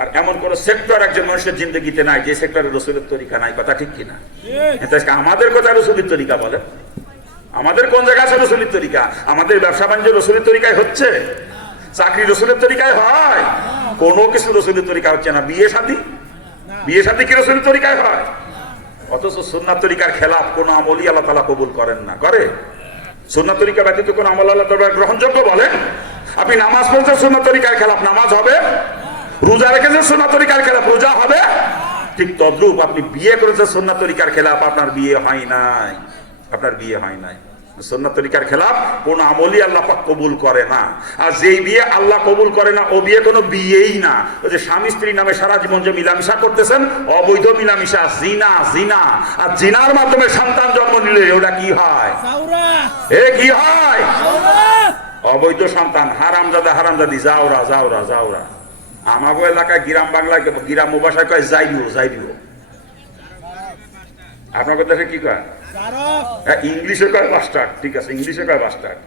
আর এমন কোন সেক্টর একজন মানুষের জিন্দগিতে নাই যে সেক্টরে রসুলের তরিকা নাই, কথা ঠিক কিনা? আমাদের কথা রসুলের তরিকা বলে, আমাদের কোন জায়গায় আছে রসুলের তরিকা? আমাদের ব্যবসা বাণিজ্য রসুলের তরিকায় হচ্ছে? চাকরি রসুলের তরিকায় হয়? কোনো কিছু রসুলের তরিকা হচ্ছে না। বিয়ে শাদী কি রসুলের তরিকায় হয়? অথচ সুন্নাত তরিকার খেলাফ কোন আমলই আল্লাহ তাআলা কবুল করেন না। করে? সুন্নাত তরিকা ব্যতীত কোন আমল আল্লাহ তাআলা গ্রহণযোগ্য বলে? আপনি নামাজ পড়ছেন সুন্নাত তরিকার খেলাফ, নামাজ হবে? রোজা রেখেছেন সুন্নাত তরিকার খেলাফ, রোজা হবে? ঠিক তদ্রূপ আপনি বিয়ে করেছেন সুন্নাত তরিকার খেলাফ, আপনার বিয়ে হয় নাই, আপনার বিয়ে হয় নাই। সুন্নাত তরিকার খেলাফ কোন আমলই আল্লাহ পাক কবুল করে না। আর যেই বিয়ে আল্লাহ কবুল করে না ও বিয়ে কোনো বিয়েই না। ওই যে স্বামী স্ত্রী নামে সারা জীবন যে মিলামিশা করতেছেন, অবৈধ মিলামিশা, জিনা। আর জিনার মাধ্যমে সন্তান জন্ম নিলে ওটা কি হয়? কি হয়? অবৈধ সন্তান, হারামজাদি, যাওরা। আমাগো এলাকায় গ্রাম বাংলায়, গ্রাম ভাষায় কয় যাইবিও। আপনার দেশে কি কয়? ইংলিশে কয় বাস্টার্ড। ঠিক আছে, ইংলিশে কয় বাস্টার্ড।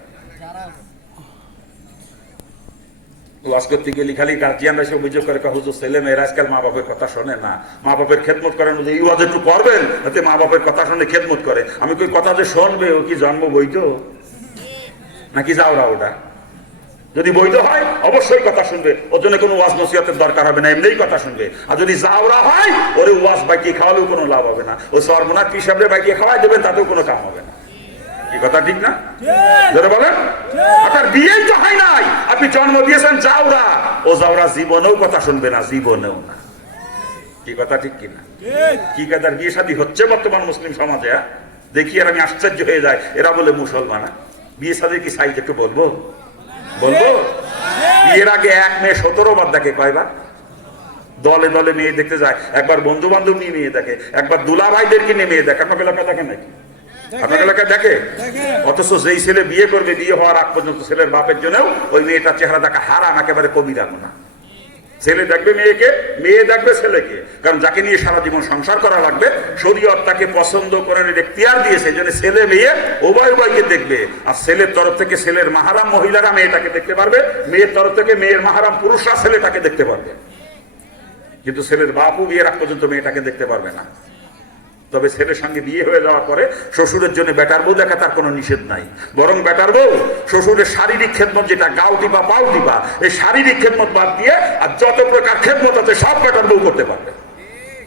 ওয়াজ করতে গেলে খালি গার্জিয়ানরা এসে অভিযোগ করে, হুজুর ছেলে মেয়েরা আজকাল মা বাপের কথা শোনে না, মা বাপের খেদমত করেন, এই ওয়াজ একটু করবেন যাতে মা বাপের কথা শুনে খেদমত করে। আমি কই কথা যে শুনবে ও কি জন্ম বৈধ নাকি যাওরা? ওটা যদি বৈধ হয় অবশ্যই কথা শুনবে, ওর জন্য কোনো ওয়াজ নসিহতের দরকার হবে না, এমনিই কথা শুনবে। আর যদি যাওরা হয় ওরে ওয়াজ বাইকিয়ে খাওয়ালেও কোনো লাভ হবে না, ও সর্বনাথ পিসাবরে বাইকিয়ে খাওয়াই দেবেন, তাতেও কোনো কাম হবে না। কি কথা ঠিক না? যারা বলেন আপনার বিয়েই তো হয় নাই, আপনি জন্ম দিয়েছেন যাওরা, ও যাওরা জীবনেও কথা শুনবে না, জীবনেও না। কি কথা ঠিক কিনা? কি কাদার বিয়ে শাদী হচ্ছে বর্তমান মুসলিম সমাজে, দেখি আর আমি আশ্চর্য হয়ে যায়। এরা বলে মুসলমান, বিয়ে শাদীর কি সাইজ একটু বলবো? বিয়ের আগে এক মেয়ে 17 বার দেখে, কয়বার? দলে দলে মেয়ে দেখতে যায়, একবার বন্ধু বান্ধব নিয়ে মেয়ে দেখে, একবার দুলা ভাইদেরকে নিয়ে মেয়ে দেখে। আপনার এলাকা দেখে নাকি? আপনার এলাকায় দেখে? অথচ যেই ছেলে বিয়ে করবে, বিয়ে হওয়ার আগ পর্যন্ত ছেলের বাপের জন্যও ওই মেয়েটার চেহারা দেখা হারাম, একেবারে কবিরা গুনাহ। ছেলে দেখবে মেয়েকে, মেয়ে দেখবে ছেলেকে, কারণ যাকে নিয়ে সারা জীবন সংসার করা লাগবে শরীয়ত তাকে পছন্দ করার এখতিয়ার দিয়েছে। এই জন্য ছেলে মেয়ে উভয়কে দেখবে। আর ছেলের তরফ থেকে ছেলের মাহারাম মহিলারা মেয়েটাকে দেখতে পারবে, মেয়ের তরফ থেকে মেয়ের মাহারাম পুরুষরা ছেলেটাকে দেখতে পারবে। কিন্তু ছেলের বাপও বিয়ের আগ পর্যন্ত মেয়েটাকে দেখতে পারবে না। তবে ছেলের সঙ্গে বিয়ে হয়ে যাওয়ার পরে শ্বশুরের জন্য বেটার বউ দেখা তার কোনো নিষেধ নাই, বরং বেটার বউ শ্বশুরের শারীরিক খেদমত, যেটা গাও টিপা পাও টিপা, এই শারীরিক খেদমত বাদ দিয়ে আর যত প্রকার খেদমত আছে সব বেটার বউ করতে পারবে।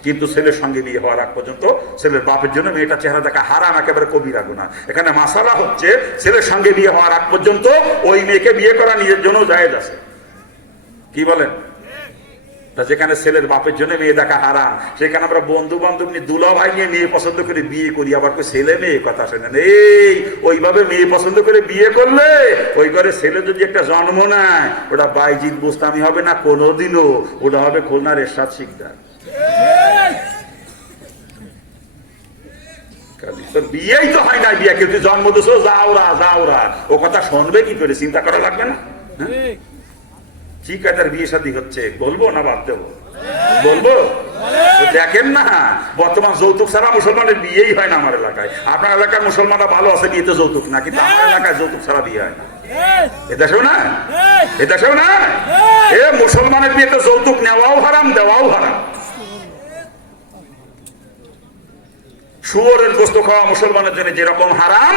কিন্তু ছেলের সঙ্গে বিয়ে হওয়ার আগ পর্যন্ত ছেলের বাপের জন্য মেয়েটা চেহারা দেখা হারাম, একেবারে কবিরা গুনাহ। এখানে মাসালা হচ্ছে ছেলের সঙ্গে বিয়ে হওয়ার আগ পর্যন্ত ওই মেয়েকে বিয়ে করা নিজের জন্য জায়েজ আছে। কি বলেন? যেখানে ছেলের বাপের জন্য মেয়ে দেখা হারাম, সেখানে আমরা বন্ধু বান্ধব নিয়ে দুলা ভাই নিয়ে মেয়ে পছন্দ করে বিয়ে করি, আবার ছেলে মেয়ে কথা শোনেন। এই ওইভাবে মেয়ে পছন্দ করে বিয়ে করলে ওই ঘরে ছেলে যদি একটা জন্ম নেয়, ওটা বাইজিৎ বুস্তামি হবে না কোনোদিনও, ওটা হবে খুলনার এরশাদ শিকদার। বিয়েই তো হয় না, বিয়ে কিন্তু জন্ম দিয়েছ যাওরা, ও কথা শুনবে কি করে? চিন্তা করা লাগবে না? ঠিক আছে, বিয়ে শাদী হচ্ছে, বলবো না বাদ দেবো? বলবো। দেখেন না, বর্তমান যৌতুক ছাড়া মুসলমানের বিয়েই হয় না আমার এলাকায়। আপনার এলাকার মুসলমানরা ভালো আছে, বিয়েতে যৌতুক না, কিন্তু আমার এলাকায় যৌতুক ছাড়া বিয়ে হয় না। এদেশেও না, এদেশেও না। এ মুসলমানের বিয়েতে যৌতুক নেওয়াও হারাম, দেওয়াও হারাম। শুয়োরের গোস্ত খাওয়া মুসলমানের জন্য যেরকম হারাম,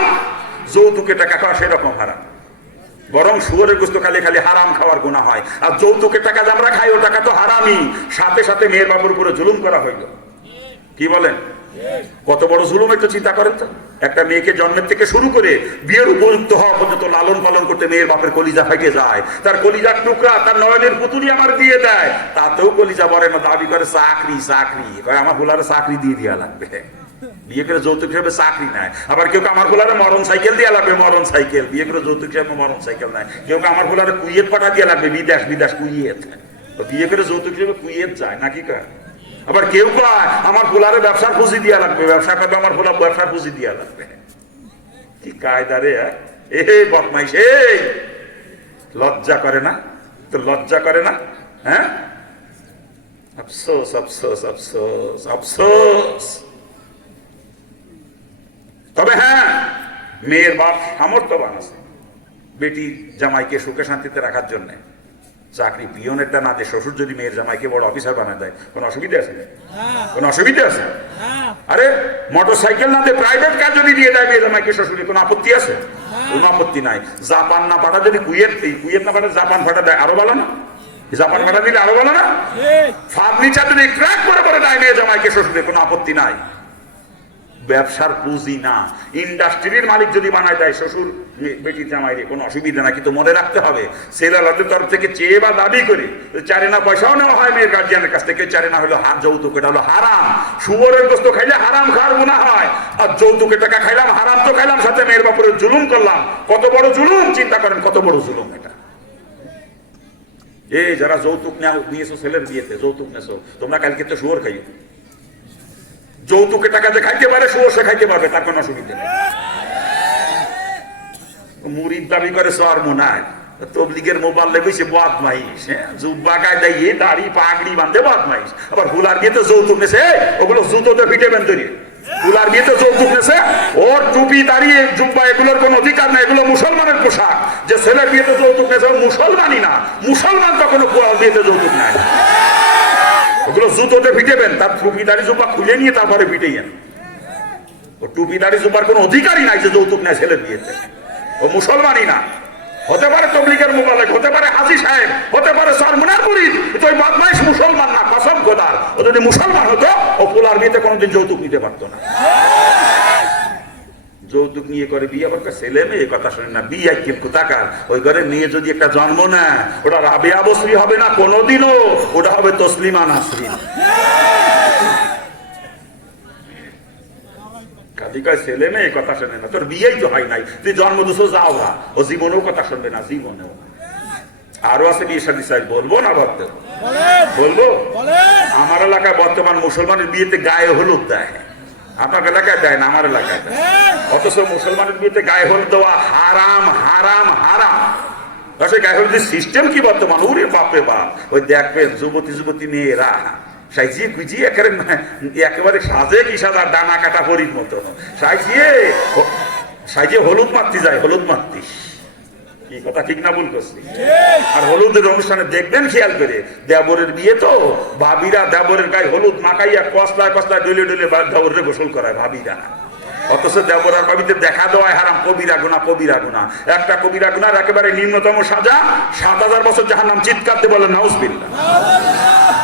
যৌতুকে টাকা খাওয়া সেরকম হারাম। বরং শুয়োরের গোস্ত খালি খালি হারাম খাওয়ার গুনাহ হয়, আর যৌতুকের টাকা যে আমরা খাই ও টাকা তো হারামই। সাথে সাথে মেয়ের বাপের উপরে জুলুম করা হইল। কি বলেন? কত বড় জুলুম একটু চিন্তা করেন তো। একটা মেয়েকে জন্মের থেকে শুরু করে বিয়ের উপযুক্ত হওয়া পর্যন্ত লালন পালন করতে মেয়ের বাপের কলিজা ফেটে যায়, তার কলিজার টুকরা, তার নয়নের পুতুলি আমার দিয়ে দেয়, তাতেও কলিজা বলে না, দাবি করে চাকরি। আমার গোলারে চাকরি দিয়ে দেওয়া লাগবে। বিয়ে করে যৌতুক হিসেবে চাকরি নেয়। আবার কেউ আমার গোলারে মরণ সাইকেল দিয়ে লাগবে, মরণ সাইকেল। বিয়ে করে যৌতুক হিসেবে মরণ সাইকেল নেয়। কেউ আমার গোলারে কুইয়েত পাঠা দিয়ে লাগবে, বিদেশ কুইয়েত। বিয়ে করে যৌতুক হিসেবে কুইয়েত যায় নাকি? আবার কেউ কয় আমার গোলারে ব্যবসার পুঁজি দিয়া লাগবে, ব্যবসা করবে আমার গোলা ব্যবসার পুঁজি দিয়া লাগবে। কি কায়দা রে! এ বদমাইশ! এই লজ্জা করে না? তো লজ্জা করে না? হ্যাঁ, আফসোস আফসোস আফসোস আফসোস। তবে হ্যাঁ, মেয়ের বাপ সামর্থ্যবান আছে বেটি জামাইকে সুখে শান্তিতে রাখার জন্য। চাকরি পিয়নেরটা না দিয়ে শ্বশুর যদি মেয়ের জামাইকে বড় অফিসার বানায় দেয় কোনো অসুবিধা আছে? কোনো অসুবিধা আছে? আরে মোটরসাইকেল না দিয়ে প্রাইভেট কার যদি দিয়ে দেয় মেয়ে জামাইকে শ্বশুরে, কোনো আপত্তি আছে? কোনো আপত্তি নাই। জাপান না পাঠা যদি কুয়েত না পাঠা জাপান পাঠা দেয়, আরো ভালো না? জাপান পাঠা দিলে আরো ভালো না? ফার্নিচার যদি ট্র্যাক করে দেয় মেয়ে জামাইকে শ্বশুরে, কোনো আপত্তি নাই। ব্যবসার পুঁজি না, ইন্ডাস্ট্রির মালিক যদি বানায় দেয় শ্বশুর বেটির জামাইরে, কোনো অসুবিধা না। কিন্তু মনে রাখতে হবে ছেলেদের তরফ থেকে চেয়ে বা দাবি করে চারে না পয়সাও নেওয়া হয় মেয়ের গার্জিয়ানের কাছ থেকে, চারে না হলো যৌতুক, এটা হলো হারাম। শুয়োরের গোস্ত খাইলে হারাম খাওয়ার গুনাহ হয়, আর যৌতুকের টাকা খাইলাম, হারাম তো খাইলাম, সাথে মেয়ের বাপরে জুলুম করলাম। কত বড় জুলুম, চিন্তা করেন কত বড় জুলুম এটা। এই যারা যৌতুক নিয়েছো ছেলের বিয়েতে, যৌতুক নেছো তোমরা, কালকে তো শুয়োর খাইও। যৌতুকের টাকা যে খাইতে পারে শুয়োর সে খাইতে পারবে, তার কোনো অসুবিধা নেই। মুরিদ দাবি করে সরমুনায়, তবলিগের মোবাইলে বসে বদমাইশ, জুব্বা গায়ে দাড়ি পাগড়ি বাঁধে বদমাইশ। আবার হুলার বিয়েতে যৌতুক নেছে, ওগুলো জুতোতে পিটে বেন ধরিয়ে। হুলার বিয়েতে যৌতুক নেছে, ওর টুপি দাঁড়িয়ে জুব্বা এগুলোর কোনো অধিকার নেই, এগুলো মুসলমানের পোশাক। যে ছেলের বিয়েতে যৌতুক নেছে মুসলমানই না, মুসলমান তখনো বিয়েতে যৌতুক নেয়। ওগুলো জুতোতে পিটেবেন, তার টুপি দাড়ি জুব্বা খুলে নিয়ে তারপরে পিটেইয়েন। ও টুপি দাড়ি জুব্বার কোনো অধিকারই নাই যে যৌতুক নেয় ছেলের বিয়েতে, ও মুসলমানই না। হতে পারে তবলিগের মোবাইক, হতে পারে হাজী সাহেব, হতে পারে সরমুনার মুরিদ, কিন্তু ওই বদমাইশ মুসলমান না, কসম খোদার। ও যদি মুসলমান হতো ও পোলার বিয়েতে কোনোদিন যৌতুক নিতে পারতো না। যৌতুক নিয়ে করে বিয়ে করবে, ছেলে মেয়ে কথা শোনে না, বিয়ে কিন্তু তাকার ওই ঘরে মেয়ে যদি একটা জন্ম নেয়, ওটা রাবেয়া বসরি হবে না কোনোদিনও, ওটা হবে তসলিমা নাসরিন। ছেলে মেয়ে কথা শোনে না, তোর বিয়েই তো হয় নাই, তুই জন্ম দুশো যাও না, ও জীবনেও কথা শুনবে না, জীবনেও। আরো আছে বিয়ে শাদী চাই, বলবো না ভাবতে বলবো? আমার এলাকায় বর্তমান মুসলমানের বিয়েতে গায়ে হলুদ দেয়, আপনার এলাকায় দেয় না, আমার এলাকায় দেয়। অথচ মুসলমানের বিয়েতে গায়ে হলুদ দেওয়া হারাম হারাম হারাম। গায়ে হলুদের সিস্টেম কি বর্তমান, ওরে বাপরে বাপ। ওই দেখবেন যুবতী মেয়েরা সাইজিয়ে গুজিয়ে একেবারে সাজে কি সাজা, ডানা কাটা পরির মতো সাইজিয়ে হলুদ মারতে যায়, হলুদ মারতি। কি কথা ঠিক না ভুল করছি? আর হলুদের অনুষ্ঠানে দেখবেন খেয়াল করে, দেবরের বিয়ে তো ভাবিরা দেবরের গায়ে হলুদ মাখাইয়া কসলায় কসলায় ডলে দেবরের গোসল করায় ভাবিরা। অথচ দেবর আর ভাবিতে দেখা দেওয়ায় হারাম, কবিরা গুনাহ, কবিরা গুনাহ। একটা কবিরা গুনার একেবারে নিম্নতম সাজা 7000 বছর জাহান্নাম, চিৎকার দিয়ে বলেন নাউজুবিল্লাহ।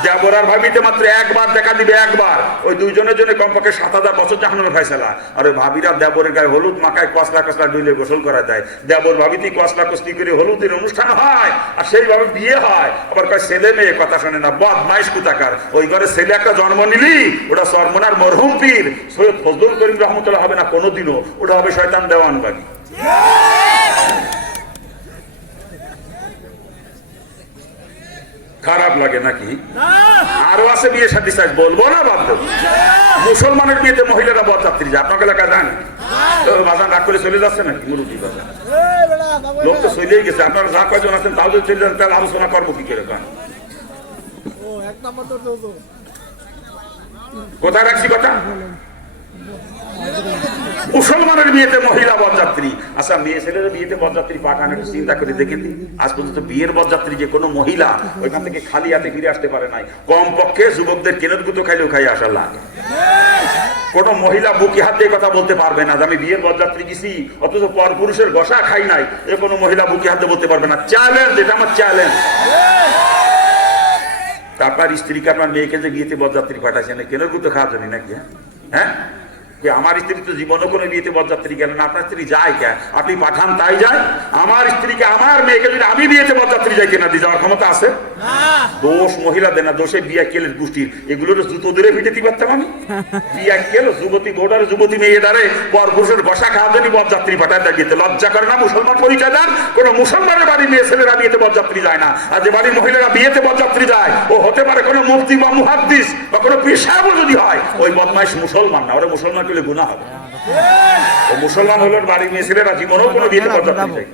দেবর আর ভাবিতে মাত্র একবার দেখা দিবে, একবার, ওই দুইজনের জন্য কমপক্ষে 7000 বছর জাহান্নামের ফয়সালা। আর ওই ভাবিরা দেবরের গায়ে হলুদ মাখায় কসলা কসলা ডইলে গোসল করা দেয়, দেবর ভাবিতে কসলা কসলি করে হলুদের অনুষ্ঠান হয়, আর সেইভাবে বিয়ে হয়। আবার কয় ছেলে মেয়ে কথা শোনে না, বদমাইশ কুতাকার। ওই ঘরে ছেলে একটা জন্ম নিলি, ওটা সরমনার মরহুম পীর সৈয়দ ফজলুল করিম রহমতুল্লাহ হবে না কোনোদিনও, ওটা হবে শয়তান দেওয়ানবাগি। খারাপ লাগে নাকি? আরো আছে বিয়ে শাদী চাই, বলবো না বাদ দেবো? মুসলমানের বিয়েতে মহিলারা বরযাত্রী যায়, আপনাকে এলাকা যান? বাজান রাগ করে চলে যাচ্ছে নাকি? মুরুদি বাজান লোক তো চলেই গেছে, আপনারা যা কয়জন আছেন তাও যদি চলে যান, তাহলে আলোচনা করবো কি করে? কোথায় রাখছি কথা? মুসলমানের বিয়েতে মহিলা বরযাত্রী। আচ্ছা, মেয়ে ছেলের বিয়েতে বরযাত্রী পাঠান, একটু চিন্তা করে দেখেন। আজ পর্যন্ত বিয়ের বরযাত্রী যে কোনো মহিলা ওইখান থেকে খালি হাতে ফিরে আসতে পারে নাই। কম পক্ষে যুবকদের কেনের গুতো খাইলেও খাই আসার লাগে। কোন মহিলা বুকি হাত দিয়ে কথা বলতে পারবে না যে আমি বিয়ের বরযাত্রী গেছি, অথচ পর পুরুষের ঘষা খাই নাই, এ কোনো মহিলা বুকি হাতে বলতে পারবে না। চ্যালেঞ্জ, এটা আমার চ্যালেঞ্জ। আপনার স্ত্রীকে আপনার মেয়েকে যে বিয়েতে বরযাত্রী পাঠাচ্ছেন, কেনের গুতো খাওয়ার জন্য নাকি? হ্যাঁ, আমার স্ত্রী তো জীবনে কোনো বিয়েতে বরযাত্রী গেল না, আপনার স্ত্রী যায় কে? আপনি পাঠান তাই যায়। আমার স্ত্রীকে, আমার মেয়েকে যদি আমি বিয়েতে বরযাত্রী যাই, কেনা দিয়ে যাওয়ার ক্ষমতা আছে? দোষ মহিলাদের না, দোষে বিয়া কেলের গোষ্ঠীর। এগুলোর জুতো ধরে পিটে দিতে পারতাম আমি। বিয়া কেল যুবতী গোটার যুবতী মেয়ে দ্বারে পর পুরুষের ঘষা খাওয়া জন্য বরযাত্রী পাঠায় বিয়েতে। লজ্জা করে না মুসলমান পরিচয় দেন? কোন মুসলমানের বাড়ির মেয়ে ছেলেরা বিয়েতে বরযাত্রী যায় না। আর যে বাড়ির মহিলারা বিয়েতে বরযাত্রী যায়, ও হতে পারে কোনো মুফতি বা মুহাদ্দিস বা কোনো পীর সাহেব যদি হয়, ওই বদমাইশ মুসলমান না, ওরা মুসলমান করলে গুনাহ হবে। ও মুসলমান হলো বাড়ির মেয়ে ছেলেরা জীবনেও কোনো বিয়েতে বরযাত্রী যায়।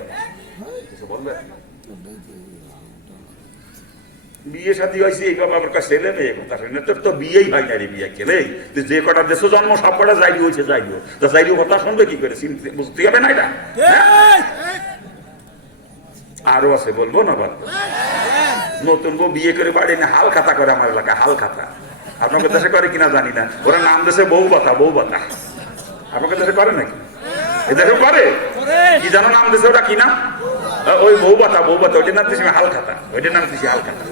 বিয়ে সাথী হয়েছে এইভাবে আমার কাছে ছেলে মেয়ে কথা শুনে, তোর তো বিয়েই হয় না রে। বিয়ে খেলে তুই যে কটা দেশে জন্ম সব কটা যাইডি হয়েছে, যাইডিও তো যাইডিও কথা শুনবে কি করে? বুঝতে হবে না এটা? আরো আছে, বলবো না বাদ? নতুন বউ বিয়ে করে বাড়ি এনে হাল খাতা করে আমার এলাকায়, হাল খাতা। আপনাদের দেশে করে কিনা জানি না, ওরা নাম দেশে বউ বাতা, বউ বাতা। আপনাদের দেশে করে নাকি? এদেশে করে কি জানো নাম দেশে, ওটা কি নাম? ওই বউ বাতা, বউ বাতা, ওইটার নাম দিয়েছি হাল খাতা, ওইটার নাম দিয়েছি হাল খাতা।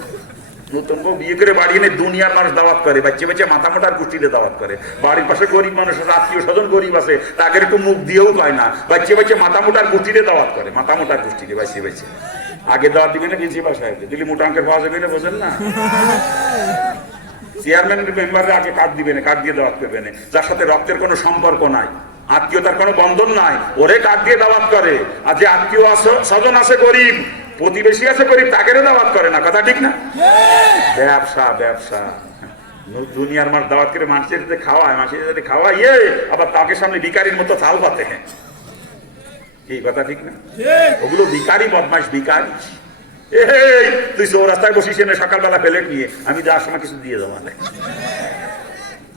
নতুন বউ বিয়ে করে বাড়ি এনে দুনিয়ার মানুষ দাওয়াত করে, বাচ্চা বাচ্চা মাথা মোটার গোষ্ঠীতে দাওয়াত করে। বাড়ির পাশে গরিব মানুষ আছে, আত্মীয় স্বজন গরিব আছে, তাকে একটু মুখ দিয়েও পায় না, বাচ্চা বাচ্চা মাথা মোটার গোষ্ঠীতে দাওয়াত করে, মাথা মোটার গোষ্ঠীতে বাচ্চা বাচ্চা। আগে দাওয়াত দিবে না প্রিন্সিপাল সাহেব, দিলে মোটা অঙ্কের পাওয়া যাবে না, বোঝেন না? চেয়ারম্যান মেম্বাররা আগে কার্ড দিবে না, কার্ড দিয়ে দাওয়াত করবে না। যার সাথে রক্তের কোনো সম্পর্ক নাই, আত্মীয়তার কোনো বন্ধন নাই, ওরে কার্ড দিয়ে দাওয়াত করে। আর যে আত্মীয় আছে, স্বজন আছে গরিব, প্রতিবেশী আছে গরিব, তাকে দাওয়াত করে না। কথা ঠিক না? ব্যবসা, ব্যবসা। দুনিয়ার মাস দাওয়াত করে মানুষের যাতে খাওয়ায়, মানুষের যাতে খাওয়াইয়ে আবার তাকে সামনে ভিখারির মতো থাল পাতে। এই কথা ঠিক না? ওগুলো ভিখারি, বদমাইশ ভিখারি। এই তুই চৌরাস্তায় বসিস এনে সকালবেলা প্লেট নিয়ে, আমি যাওয়ার সময় কিছু দিয়ে দেবো না।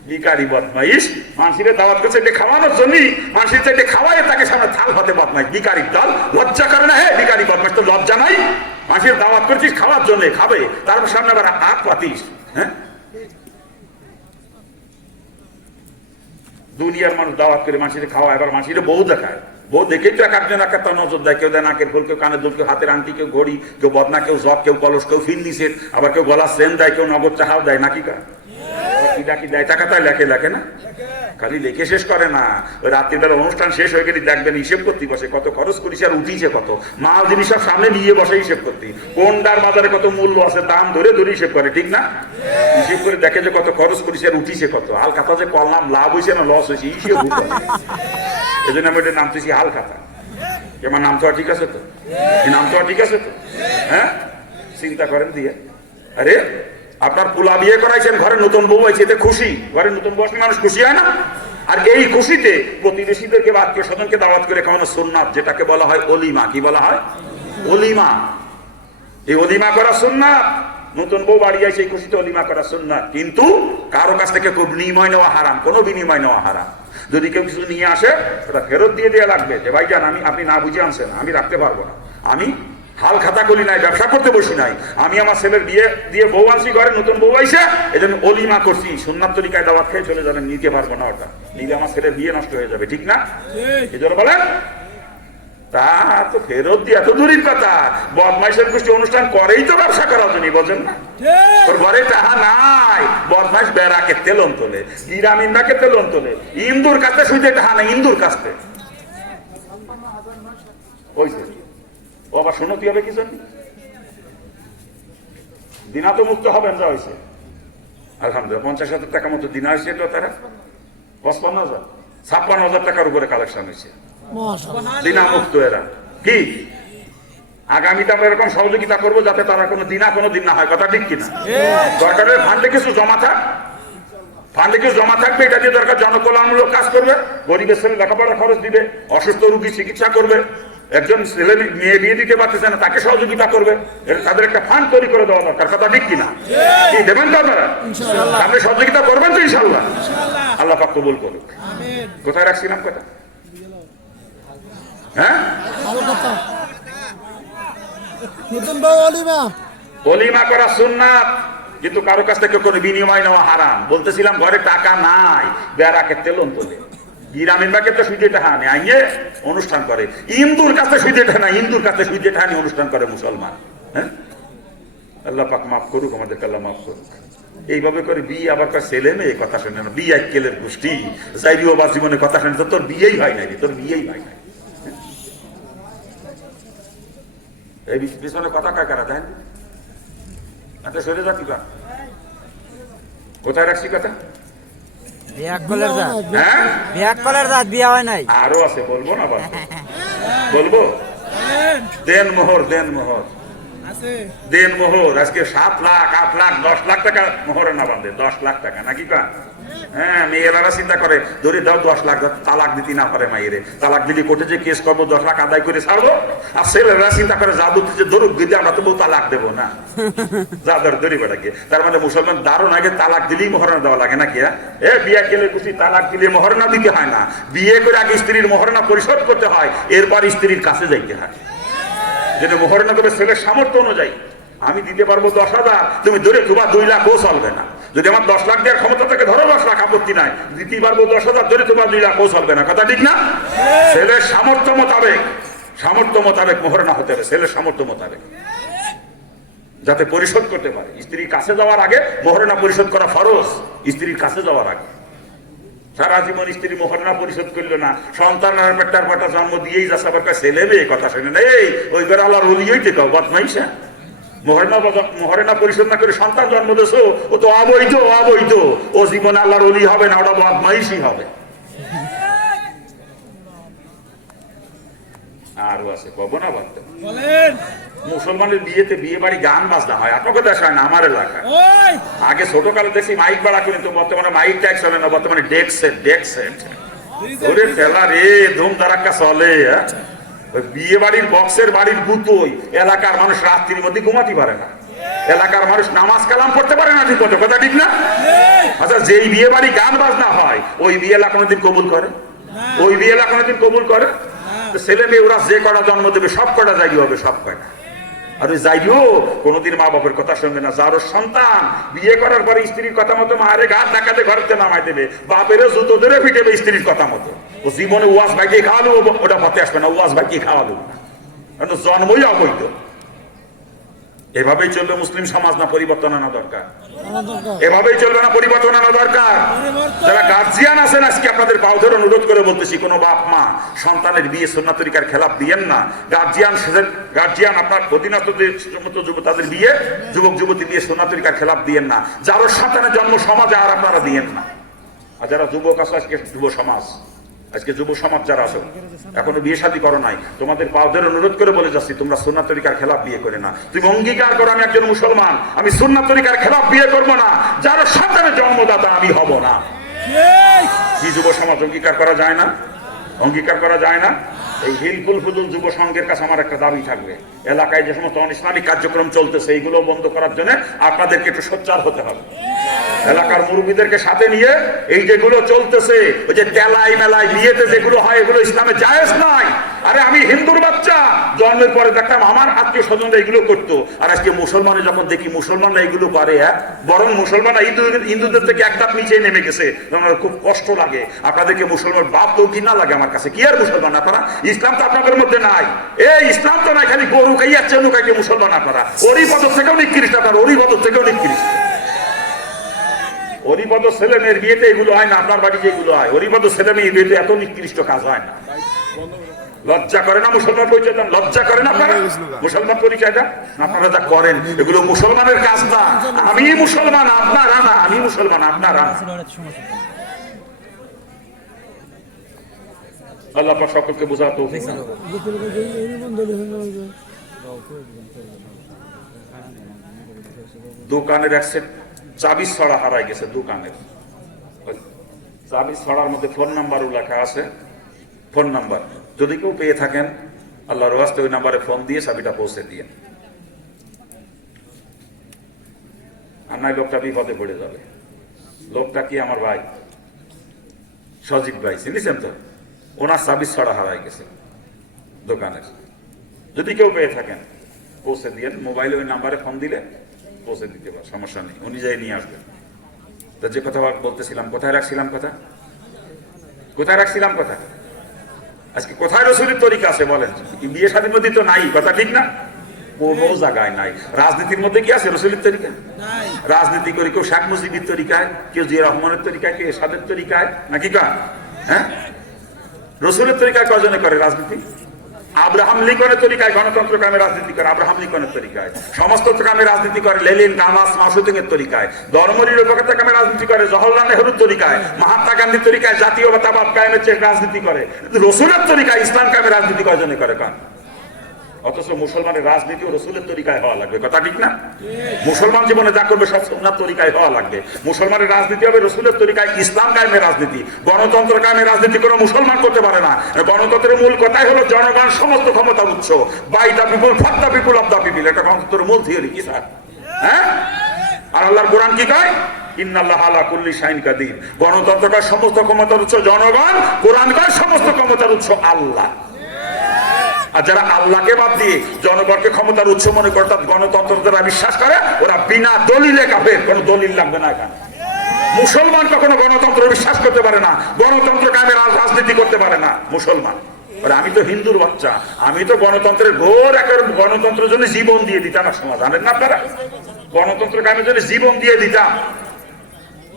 ভিখারি বদমাইশ, মানুষের দাওয়াত করছে এটা খাওয়ানোর জন্যই, মানুষের চাইতে খাওয়াই তাকে সামনে থাল হাতে বদমাইশ, ভিখারির দল। লজ্জা করে না? হ্যাঁ ভিখারি বদমাইশ, তো লজ্জা নাই? মানুষের দাওয়াত করছিস খাওয়ার জন্য, খাবে, তারপর সামনে আবার হাত পাতিস। হ্যাঁ, দুনিয়ার মানুষ দাওয়াত করে মানুষের খাওয়া, এবার মানুষের বউ দেখায়, বউ দেখেই তো এক একজন এক একটা নজর দেয়। কেউ দেয় নাকের ফুল, কেউ কানের দুল, কেউ হাতের আংটি, কেউ ঘড়ি, কেউ বদনা, কেউ জগ, কেউ কলস, কেউ ফিন্দি সেট, আবার কেউ গলা চেন দেয়, কেউ নগদ চাহাও দেয়, নাকি কা কি ডাকি দেয়, টাকা তাই লেখে, লেখে না? খালি লেখে শেষ করে না, ওই রাত্রিবেলা অনুষ্ঠান শেষ হয়ে গেলে দেখবেন হিসেব করতে বসে, কত খরচ করিস আর উঠিছে কত, মাল জিনিস সব সামনে নিয়ে বসে হিসেব করতে, কোনটার বাজারে কত মূল্য আছে দাম ধরে ধরে হিসেব করে, ঠিক না? হিসেব করে দেখে যে কত খরচ করিস আর উঠিছে কত, হাল খাতা যে করলাম লাভ হয়েছে না লস হয়েছে হিসেব হতো। এই জন্য আমি এটা নামতেছি হাল খাতা। আমার নাম তো ঠিক আছে তো? এই নাম তো ঠিক আছে তো? হ্যাঁ, চিন্তা করেন দিয়ে। আরে আপনার পোলা বিয়ে করাইছেন, ঘরে নতুন বউ আছে, এতে খুশি, ঘরে নতুন বউ মানুষ খুশি হয় না? আর এই খুশিতে প্রতিবেশীদেরকে বা আত্মীয় স্বজনকে দাওয়াত করে খাওয়ানো সুন্নাত, যেটাকে বলা হয় অলিমা। কি বলা হয়? অলিমা। এই অলিমা করা সুন্নাত। নতুন বউ বাড়ি আছে, এই খুশিতে অলিমা করা সুন্নাত। কিন্তু কারো কাছ থেকে খুব বিনিময় নেওয়া হারাম, কোনো বিনিময় নেওয়া হারাম। যদি কেউ কিছু নিয়ে আসে সেটা ফেরত দিয়ে দেওয়া লাগবে, যে ভাইজান আপনি না বুঝে আনছেন, আমি রাখতে পারবো না, আমি হাল খাতা করি নাই, ব্যবসা করতে বসি নাই, আমি আমার ছেলের বিয়ে দিয়ে বউ আনছি, ঘরে নতুন বউ আইসে, এই জন্য অলিমা করছি, সুন্নাত তরিকায় দাওয়াত খেয়ে চলে যাবেন, নিতে পারবো না, ওটা নিলে আমার ছেলের বিয়ে নষ্ট হয়ে যাবে, ঠিক না? এই জন্য বলেন, তা তো ফেরত দিয়ে এত দূরের কথা, বদমাইশের গোষ্ঠী অনুষ্ঠান করেই তো ব্যবসা করার জন্য, বোঝেন না? তোর ঘরে টাহা নাই, বদমাইশ বেড়াকে তেলন তোলে, গ্রামীণকে তেলন তোলে, ইন্দুর কাছে শুইতে টাহা নাই, ইন্দুর কাছে ওইছে। ও আবার শুনতি হবে কি জন্য? দিনা তো মুক্ত হবেন, যা হয়েছে আলহামদুলিল্লাহ। 50,000 টাকা মতো দিনা হয়েছে, তারা 55,000 56,000 টাকার উপরে কালেকশন হয়েছে, দিনা মুক্ত। এরা কি আগামীতে আমরা এরকম সহযোগিতা করবো যাতে তারা কোনো দিনা কোনো দিন না হয়, কথা ঠিক কিনা? সরকারের ফান্ডে কিছু জমা থাক, ফান্ডে কিছু জমা থাকবে, এটা দিয়ে দরকার জনকল্যাণমূলক কাজ করবে, গরিবের ছেলে লেখাপড়া খরচ দিবে, অসুস্থ রোগী চিকিৎসা করবে, একজন ছেলে মেয়ে বিয়ে দিতে পারতেছে না তাকে সহযোগিতা করবে, তাদের একটা ফান্ড তৈরি করে দেওয়া দরকার, কথা ঠিক কিনা? কি দেবেন তো আপনারা? আপনি সহযোগিতা করবেন তো ইনশাল্লাহ? আল্লাহ পাক কবুল করুক। কোথায় রাখছিলাম কথা? হ্যাঁ, অলিমা করা সুন্নাত, কিন্তু কারো কাছ থেকে কোনো বিনিময় নেওয়া হারাম। বলতেছিলাম ঘরে টাকা নাই, বেড়াকে তেলন তোলে, গ্রামীণ বাকে তো সুইতে টাকা নেই, আইয়ে অনুষ্ঠান করে, হিন্দুর কাছে সুইতে টাকা না, হিন্দুর কাছে সুইতে টাকা নিয়ে অনুষ্ঠান করে মুসলমান। হ্যাঁ, আল্লাহ পাক মাফ করুক, আমাদেরকে আল্লাহ মাফ করুক। এইভাবে করে বিয়ে আবার ছেলে মেয়ে কথা শোনে না, বিয়ে কেলের গোষ্ঠী যাইরিও বা জীবনে কথা শোনে, তোর বিয়েই হয় নাই, তোর বিয়েই হয় নাই। এই পিছনে কথা কারা দেন, আচ্ছা সরে যা, কিবা কোথায় রাখছি কথা? আরো আছে, বলবো না? বলবো, দেন মোহর, দেন মোহর, দেন মোহর। আজকে 7 লাখ 8 লাখ 10 লাখ টাকা মোহরে না বান্ধে, 10 লাখ টাকা নাকি কা? হ্যাঁ, মেয়েরা চিন্তা করে ধরে দাও 10 লাখ, তালাক দিতে না পারে মাইরে, তালাক দিলে কোর্টে যে কেস করবো 10 লাখ আদায় করে ছাড়বো। আর ছেলেরা চিন্তা করে জাদু যে ধরুক দিতে, আমরা তো বউ তালাক দেবো না, যা ধর ধরি বেটাকে। তার মানে মুসলমান দারুণ আগে তালাক দিলেই মহরণা দেওয়া লাগে নাকি? এ বিয়ে কেলে খুশি, তালাক দিলে মহরণা দিতে হয় না, বিয়ে করে আগে স্ত্রীর মহরণা পরিশোধ করতে হয়, এরপর স্ত্রীর কাছে যাইতে হয়, যেটা মহরণা দেবে ছেলের সামর্থ্য অনুযায়ী। আমি দিতে পারবো 10,000, তুমি ধরে তোমার 2 লাখ ও চলবে না। যদি আমার 10 লাখ দেওয়ার ক্ষমতা থেকে ধরো 10 লাখ, আপত্তি নাই, দিতে পারবো 10,000, ধরে তোমার 2 লাখ ও চলবে না। কথা ঠিক না? ছেলের সামর্থ্য মোতাবেক মোহরানা হতে হবে, ছেলের সামর্থ্য মোতাবেক, যাতে পরিশোধ করতে পারে। স্ত্রীর কাছে যাওয়ার আগে মোহরানা পরিশোধ করা ফরজ, স্ত্রীর কাছে যাওয়ার আগে। সারা জীবন স্ত্রী মোহরানা পরিশোধ করলো না, সন্তান পেটার পাটা জন্ম দিয়েই যাচ্ছে, আবার ছেলে মেয়ে কথা শুনে না, এই ওই ঘরে আল্লাহর ওলি হইতে কাও বদমাইশা। মোহরানা পরিশোধ না করে সন্তান জন্ম দিয়েছো, ও তো অবৈধ, ও জীবনে আল্লাহর ওলি হবে না, ওটা বদমাইশই হবে। আরো আছে, কব না বলতে। মুসলমানের বিয়েতে বিয়ে বাড়ি গান বাজনা হয়, আপনাকে দেশ হয় না আমার এলাকায়। আগে ছোটকালে দেখছি মাইক বাড়া করে, তো বর্তমানে মাইক ট্যাগ চলে না, বর্তমানে ডেক সেট ওরে ঠেলা রে, ধুম ধারাক্কা চলে। বিয়ে বাড়ির বক্সের বাড়ির গুতোই এলাকার মানুষ রাত্রির মধ্যে ঘুমাতে পারে না, এলাকার মানুষ নামাজ কালাম পড়তে পারে না ঠিক মতো। কথা ঠিক না? আচ্ছা, যেই বিয়ে বাড়ি গান বাজনা হয়, ওই বিয়ে এলাকা কোনোদিন কবুল করে? ওই বিয়ে এলাকা কোনোদিন কবুল করে? ছেলে মেয়ে ওরা যে কটা জন্ম দেবে সব কটা জায়গা হবে, সব কটা। আর ওই যাইও কোনোদিন মা বাপের কথা শুনবে না। যার সন্তান বিয়ে করার পরে স্ত্রীর কথা মতো মারে ঘাট ধাক্কাতে ঘরেতে নামাই দেবে, বাপেরও জুতো ধরে পিটেবে স্ত্রীর কথা মতো। ও জীবনে ওয়াজ ভাইকে খাওয়ালো, ওটা ভাতে আসবে না, ওয়াজ ভাইকে খাওয়ালো না, কারণ জন্মই অবৈধ। এভাবেই চলবে মুসলিম সমাজ না পরিবর্তন আনা দরকার? এভাবেই চলবে না পরিবর্তন আনা দরকার? যারা গার্জিয়ান আছেন, আজকে আপনাদের পাও ধরে অনুরোধ করে বলতেছি, কোনো বাপ মা সন্তানের বিয়ে সুন্নাত তরিকার খেলাফ দিয়েন না। গার্জিয়ান আপনার অধীনস্থ তাদের বিয়ে, যুবক যুবতী বিয়ে সুন্নাত তরিকার খেলাফ দিয়েন না। যারা সন্তানের জন্ম সমাজে আর আপনারা দিয়েন না। আর যারা যুবক আছে, আজকে যুব সমাজ যারা আছো, এখনো বিয়ে শাদী করো নাই, তোমাদের পাওদের অনুরোধ করে বলে যাচ্ছি, তোমরা সুন্নাত তরিকার খেলাফ বিয়ে করে না। তুমি অঙ্গীকার করো, আমি একজন মুসলমান, আমি সুন্নাত তরিকার খেলাফ বিয়ে করবো না, যারা সন্তানের জন্মদাতা আমি হব না। কি যুব সমাজ অঙ্গীকার করা যায় না? অঙ্গীকার করা যায় না? এই হিলফুল ফুজুল যুব সংঘের কাছে আমার একটা দাবি থাকবে, এলাকায় যে সমস্ত ইসলামিক কার্যক্রম চলতেছে এইগুলো বন্ধ করার জন্য আপনাদেরকে একটু সোচ্চার হতে হবে। এলাকার মুরব্বীদেরকে সাথে নিয়ে এই যেগুলো চলতেছে, ওই যে তেলাই মেলাই বিয়েতে যেগুলো হয়, এগুলো ইসলামে জায়েজ নাই। আরে আমি হিন্দুর বাচ্চা, জন্মের পরে দেখতাম আমার আত্মীয় স্বজনরা এগুলো করতো, আর আজকে মুসলমানে যখন দেখি মুসলমানরা এগুলো করে, বরং মুসলমানরা হিন্দুদের থেকে এক ধাপ নিচে নেমে গেছে, আমার খুব কষ্ট লাগে। আপনাদেরকে মুসলমান বাপ তো ঘৃণা লাগে আমার কাছে। কি আর মুসলমান আপনারা? ইসলাম তো আপনাদের মধ্যে নাই। এই ইসলাম তো নাই, খালি গরু খাইয়া চেনু খাইতে মুসলমান আপনারা। ওরই পদর থেকেও নিকৃষ্ট আপনার, ওরই পদর থেকেও নিকৃষ্ট। অরিপদ ছেলে মেয়ের বিয়েতে এগুলো হয় না, আপনার বাড়ি যেগুলো হয় অরিপদ ছেলে মেয়ের বিয়েতে এত নিকৃষ্ট কাজ হয় না। লজ্জা করে না মুসলমান পরিচয় দেন? লজ্জা করেন আপনারা মুসলমান পরিচয় দেন? আপনারা যা করেন এগুলো মুসলমানের কাজ না। আমি মুসলমান, আপনারা না। আমি মুসলমান, আপনারা। আল্লাহ পাক সকলকে বোঝার তৌফিক দান। দোকানের এক সেট চাবি ছড়া হারাই গেছে। দোকানের চাবি ছড়ার মধ্যে ফোন নাম্বারও লেখা আছে। ফোন নাম্বার যদি কেউ পেয়ে থাকেন, আল্লাহর ওয়াস্তে ওই নাম্বারে ফোন দিয়ে চাবিটা পৌঁছে দিয়ে, আর নাই লোকটা বিপদে পড়ে যাবে। লোকটা কি আমার ভাই সজীব ভাই, চিনিছেন তো? ওনার চাবি ছড়া হারাই গেছে দোকানের। যদি কেউ পেয়ে থাকেন পৌঁছে দিয়ে, মোবাইলে ওই নাম্বারে ফোন দিলে পৌঁছে দিতে পারে, সমস্যা নেই, উনি যাই নিয়ে আসবেন। তো যে কথা বলতেছিলাম, কোথায় রাখছিলাম কথা? আজকে কোথায় রসুলের তরিকা আছে বলেন? বিয়ে শাদীর মধ্যে তো নাই, কথা ঠিক না? কোনো জায়গায় নাই। রাজনীতির মধ্যে কি আছে রসুলের তরিকা? রাজনীতি করে কেউ শেখ মুজিবের তরিকায়, কেউ জিয়া রহমানের তরিকায়, কেউ এরশাদের তরিকায়, নাকি কা? হ্যাঁ, রসুলের তরিকায় কজনে করে রাজনীতি? আব্রাহাম লিঙ্কনের তরিকায় গণতন্ত্র কামে রাজনীতি করে, আব্রাহাম লিঙ্কনের তরিকায়। সমস্তত্ব কামে রাজনীতি করে লেনিন, কামাস, মাওসেতুং এর তরিকায়। ধর্ম নিরপেক্ষতা কামে রাজনীতি করে জওহরলাল নেহরুর তরিকায়, মহাত্মা গান্ধীর তরিকায় জাতীয়তাবাদ কায়েমের চেয়ে রাজনীতি করে। রসুলের তরিকায় ইসলাম কামে রাজনীতি কয়জনে করে কান? অথচ মুসলমানের রাজনীতি ও রসুলের তরিকায় হওয়া লাগবে, কথা ঠিক না? মুসলমান জীবনে যা করবে সব সুন্নাত তরিকায় হওয়া লাগবে। মুসলমানের রাজনীতি হবে রসুলের তরিকায়, ইসলাম কায়েমের রাজনীতি। গণতন্ত্র কায়েমের রাজনীতি কোনো মুসলমান করতে পারে না। গণতন্ত্রের মূল কথাই হলো জনগণ সমস্ত ক্ষমতার উৎস, by the people, for the people, of the people. এটা গণতন্ত্রের মূল থিওরি। কি স্যার? হ্যাঁ, আর আল্লাহর কোরআন কি কয়? ইন্নাল্লাহা আলা কুল্লি শাইইন কাদির। গণতন্ত্র কয় সমস্ত ক্ষমতার উৎস জনগণ, কোরআন কয় সমস্ত ক্ষমতার উৎস আল্লাহ। আর যারা আল্লাহকে বাদ দিয়ে জনগণকে ক্ষমতার উৎস মনে করে অর্থাৎ গণতন্ত্র যারা বিশ্বাস করে ওরা বিনা দলিলে কাফের। কোনো দলিল লাগবে না এখানে। মুসলমান কখনো গণতন্ত্র বিশ্বাস করতে পারে না, গণতন্ত্র কায়েমের রাজনীতি করতে পারে না মুসলমান। আমি তো হিন্দুর বাচ্চা, আমি তো গণতন্ত্রের ঘোর একেবারে গণতন্ত্রের জন্য জীবন দিয়ে দিতাম এক সময়, জানেন না আপনারা? গণতন্ত্র কায়েমের জন্য জীবন দিয়ে দিতাম।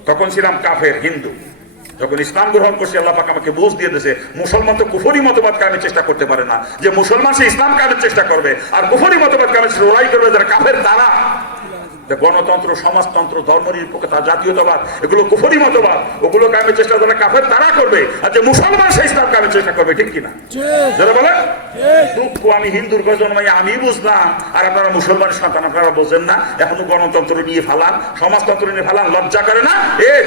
তখন ছিলাম কাফের হিন্দু। যখন ইসলাম গ্রহণ করছি আল্লাহ পাক আমাকে বুঝ দিয়ে দিয়েছে মুসলমান তো কুফরি মতবাদ কায়েমের চেষ্টা করতে পারে না, যে মুসলমান সে ইসলাম কায়েমের চেষ্টা করবে আর কুফরি মতবাদ কায়েমের লড়াই করবে যারা কাফের তারা। গণতন্ত্র, সমাজতন্ত্র, ধর্মনিরপেক্ষতা, জাতীয়তাবাদ এগুলো কুফরি মতবাদ, ওগুলো কায়েমের চেষ্টা যারা কাফের তারা করবে, আর যে মুসলমান সেই ইসলাম কায়েমের চেষ্টা করবে। ঠিক কিনা? যারা বলে দুঃখ আমি হিন্দুর ঘরে জন্মাই আমি বুঝলাম, আর আপনারা মুসলমানের সন্তান আপনারা বোঝেন না, এখনো গণতন্ত্র নিয়ে ফেলান, সমাজতন্ত্র নিয়ে ফেলান, লজ্জা করে না?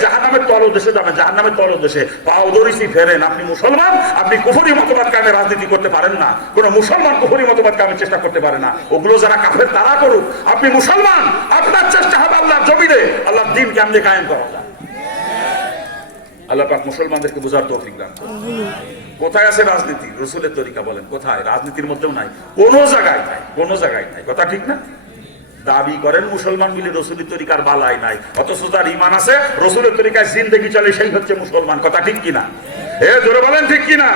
জাহান্নামের তলদেশে যাবেন, জাহান্নামের তলদেশে পাও দরিসি ফেরেন। আপনি মুসলমান, আপনি কুফরি মতবাদ কায়েমের রাজনীতি করতে পারেন না, কোন মুসলমান কুফরি মতবাদ কায়েমের চেষ্টা করতে পারে না। ওগুলো যারা কাফের তারা করুক, আপনি মুসলমান, আপনার চেষ্টা হবে আল্লাহর জমিনে আল্লাহর দ্বীন কেমনে কায়েম করা যায়। আল্লাহ পাক মুসলমানদেরকে বোঝার তৌফিক দান করুন। কোথায় আছে রাজনীতি? রসুলের তরিকা বলেন কোথায়? রাজনীতির মধ্যেও নাই, কোনো জায়গায় নাই, কোনো জায়গায় নাই। কথা ঠিক না? দাবি করেন মুসলমান মিলে রসুলের তরিকার বালাই নাই, অথচ যার ঈমান আছে রসুলের তরিকায় জিন্দেগি চলে সেই হচ্ছে মুসলমান। কথা ঠিক কিনা? জোরে বলেন ঠিক কিনা?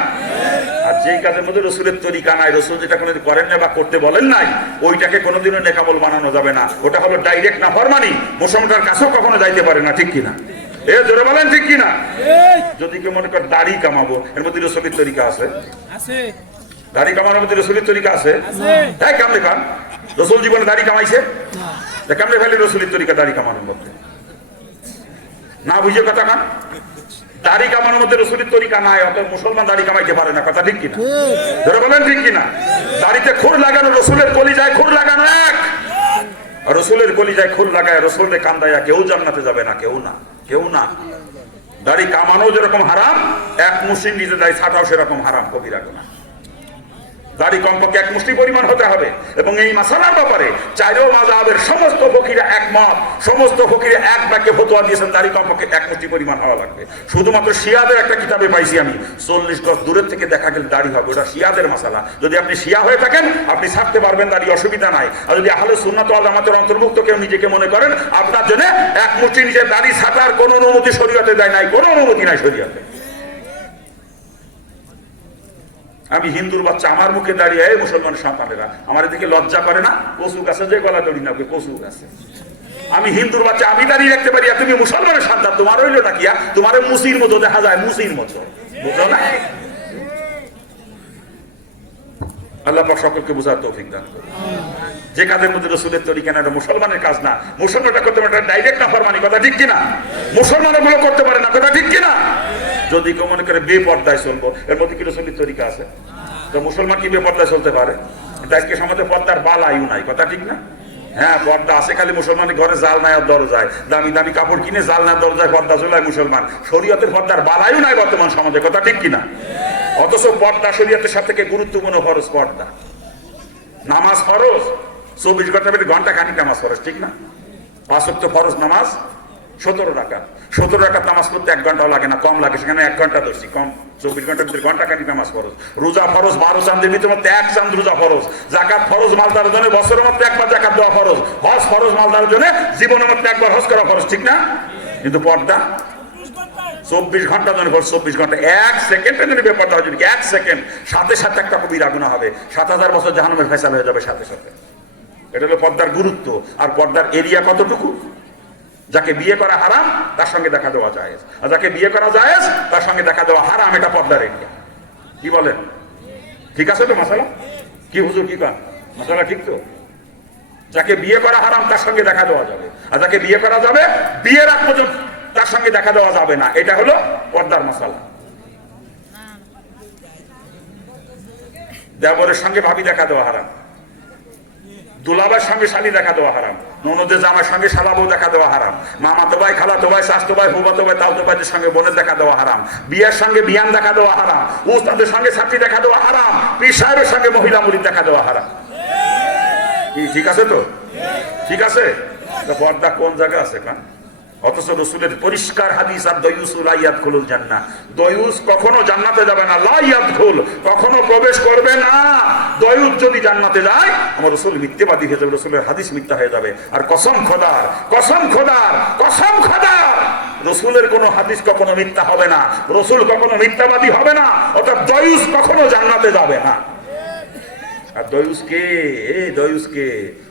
আর যেই কাজের মধ্যে রসুলের তরিকা নাই, রসুল যেটা কোনোদিন করেন না বা করতে বলেন নাই, ওইটাকে কোনোদিনও নেকামল বানানো যাবে না। ওটা হলো ডাইরেক্ট নাফরমানি, মুসলমানটার কাছেও কখনো যাইতে পারে না। ঠিক কিনা? জোরে বলেন ঠিক কিনা? যদি কেউ মনে করে দাড়ি কামাবো, এর মধ্যে রসুলের তরিকা আছে? দাড়ি কামানোর মধ্যে রসুলের তরিকা আছে? হ্যাঁ, কেমনে কান? রসুল জীবনে দাড়ি কামাইছে? কেমনে ফেলে রসুলের তরিকা দাড়ি কামানোর মধ্যে? না বুঝে কথা কান? দাড়ি কামানোর মধ্যে রসুলের তরিকা নাই, অত মুসলমান দাড়ি কামাইতে পারে না। কথা ঠিক কিনা? ধরে বলেন ঠিক কিনা? দাড়িতে খুর লাগানো, রসুলের কলিজায় খুর লাগানো এক। রসুলের কলিজায় খুর লাগায় রসুলকে কান্দাইয়া কেউ জান্নাতে যাবে না, কেউ না, কেউ না। দাড়ি কামানো যেরকম হারাম, এক মুসলিম নিজে দাড়ি ছাটাও সেরকম হারাম, কবিরা গুনাহ। দাড়ি কমপক্ষে এক মুষ্টি পরিমাণ হতে হবে। এবং এই মাসালার ব্যাপারে চাইরেও মাযহাবের সমস্ত ফকিরা একমত, সমস্ত ফকিরা এক বাক্যে ফতোয়া দিয়েছেন দাড়ি কমপক্ষে এক মুষ্টি পরিমাণ হওয়া লাগবে। শুধুমাত্র শিয়াদের একটা কিতাবে পাইছি আমি, 40 গজ দূরের থেকে দেখা গেলে দাড়ি হবে, ওটা শিয়াদের মাসালা। যদি আপনি শিয়া হয়ে থাকেন আপনি ছাড়তে পারবেন দাড়ি, অসুবিধা নাই। আর যদি আহলে সুন্নাত ওয়াল জামাতের অন্তর্ভুক্ত কেউ নিজেকে মনে করেন, আপনার জন্য এক মুষ্টি নিজের দাড়ি ছাটার কোনো অনুমতি শরীয়তে দেয় নাই, কোনো অনুমতি নাই শরীয়তে। আমি হিন্দুর বাচ্চা, আমার মুখে দাঁড়িয়ে মুসলমান সন্তানেরা আমার এদিকে লজ্জা করে না? কচু গাছে যে গলা দড়ি না, কচু গাছে আমি হিন্দুর বাচ্চা, আমি দাঁড়িয়ে রাখতে পারি, তুমি মুসলমানের সন্তান, তোমার হইল নাকি? তোমার মুসির মতো দেখা যায়, মুসির মতো, বুঝো না? আল্লাহ পাক সকলকে বুঝার তৌফিক দান করুন। যে কাজের মধ্যে রসুলের তরিকা না, এটা মুসলমানের কাজ না। মুসলমানটা করতে পারে ডাইরেক্ট নাফরমানি। কথা ঠিক কিনা? মুসলমান এগুলো করতে পারে না। কথা ঠিক কিনা? যদি কেউ মনে করে বেপর্দায় চলবো, এর মধ্যে কি রসুলের তরিকা আছে? তো মুসলমান কি বেপর্দায় চলতে পারে? আজকে সমাজে পর্দার বালাইও নাই। কথা ঠিক না? হ্যাঁ, পর্দা আছে, খালি মুসলমানের ঘরে জাল নাই আর দরজায় দামি দামি কাপড় কিনে জাল না দরজায় পর্দা চলায় মুসলমান। শরীয়তের পর্দার বালাইও নাই বর্তমান সমাজে। কথা ঠিক কিনা? অথচ পর্দা শরীয়তের সব থেকে গুরুত্বপূর্ণ ফরজ পর্দা। নামাজ ফরজ, 24 ঘন্টা ঘন্টা খানিক নামাজ ফরজ, ঠিক না? 5 ওয়াক্ত ফরজ নামাজ 17 রাকাত। 17 রাকাত নামাজ পড়তে 1 ঘন্টাও লাগে না, কম লাগে, সেখানে 1 ঘন্টা ধরছি, কম 24 ঘন্টার ভিতরে ঘন্টা খানিক নামাজ ফরজ। রোজা ফরজ, 12 চাঁদের ভিতরে মধ্যে 1 চাঁদ রোজা ফরজ। জাকাত ফরজ, মালদারের জন্য বছরের মধ্যে একবার জাকাত দেওয়া ফরজ। হজ ফরজ, মালদারের জন্য জীবনের মধ্যে একবার হজ করা ফরজ, ঠিক না? কিন্তু পর্দা 24 ঘন্টা জন্য, 24 ঘন্টা 1 সেকেন্ডের জন্য বেপর্দা হয়, যদি 1 সেকেন্ড, সাথে সাথে একটা কবিরা গুনাহ হবে, 7000 বছর জাহান্নামের ফয়সালা হয়ে যাবে সাথে সাথে। এটা হলো পর্দার গুরুত্ব। আর পর্দার এরিয়া কতটুকু? যাকে বিয়ে করা হারাম তার সঙ্গে দেখা দেওয়া জায়েজ, আর যাকে বিয়ে করা জায়েজ তার সঙ্গে দেখা দেওয়া হারাম। এটা পর্দার এরিয়া। কি বলেন? ঠিক আছে তো মাসালা? কি হুজুর কি কন? মাসালা ঠিক তো? যাকে বিয়ে করা হারাম তার সঙ্গে দেখা দেওয়া যাবে, আর যাকে বিয়ে করা যাবে বিয়ের আগ পর্যন্ত তার সঙ্গে দেখা দেওয়া যাবে না। এটা হলো পর্দার মাসালা। দেবরের সঙ্গে ভাবি দেখা দেওয়া হারাম, দুলাবার সঙ্গে শালি দেখা দেওয়া হারাম, ননদের জামার সঙ্গে শালাবও দেখা দেওয়া হারাম, মামাতো ভাই, খালাতো ভাই, চাচাতো ভাই, ফুফাতো ভাই, তাওতো ভাইদের সঙ্গে বোনের দেখা দেওয়া হারাম, বিয়ের সঙ্গে বিয়ান দেখা দেওয়া হারাম, উস্তাদের সঙ্গে ছাত্রী দেখা দেওয়া হারাম, পীর সাহেবের সঙ্গে মহিলা মুরিদ দেখা দেওয়া হারাম। ঠিক আছে তো? ঠিক আছে? পর্দা কোন জায়গা আছে কান? অথচ রসুলের পরিষ্কার হাদিস, আর দয়ুসুল লা ইয়াদখুলুল জান্নাহ, দয়ুস কখনো জান্নাতে যাবে না, লা ইয়াদখুল, কখনো প্রবেশ করবে না। দয়ুস যদি জান্নাতে যায়, আমার রসুল মিথ্যাবাদী হয়ে যাবে, রসুলের হাদিস মিথ্যা হয়ে যাবে। আর কসম খোদার, কসম খোদার, কসম খোদার, রসুলের কোন হাদিস কখনো মিথ্যা হবে না, রসুল কখনো মিথ্যাবাদী হবে না, অর্থাৎ দয়ুস কখনো জান্নাতে যাবে না। আর দয়ুসকে, দয়ুসকে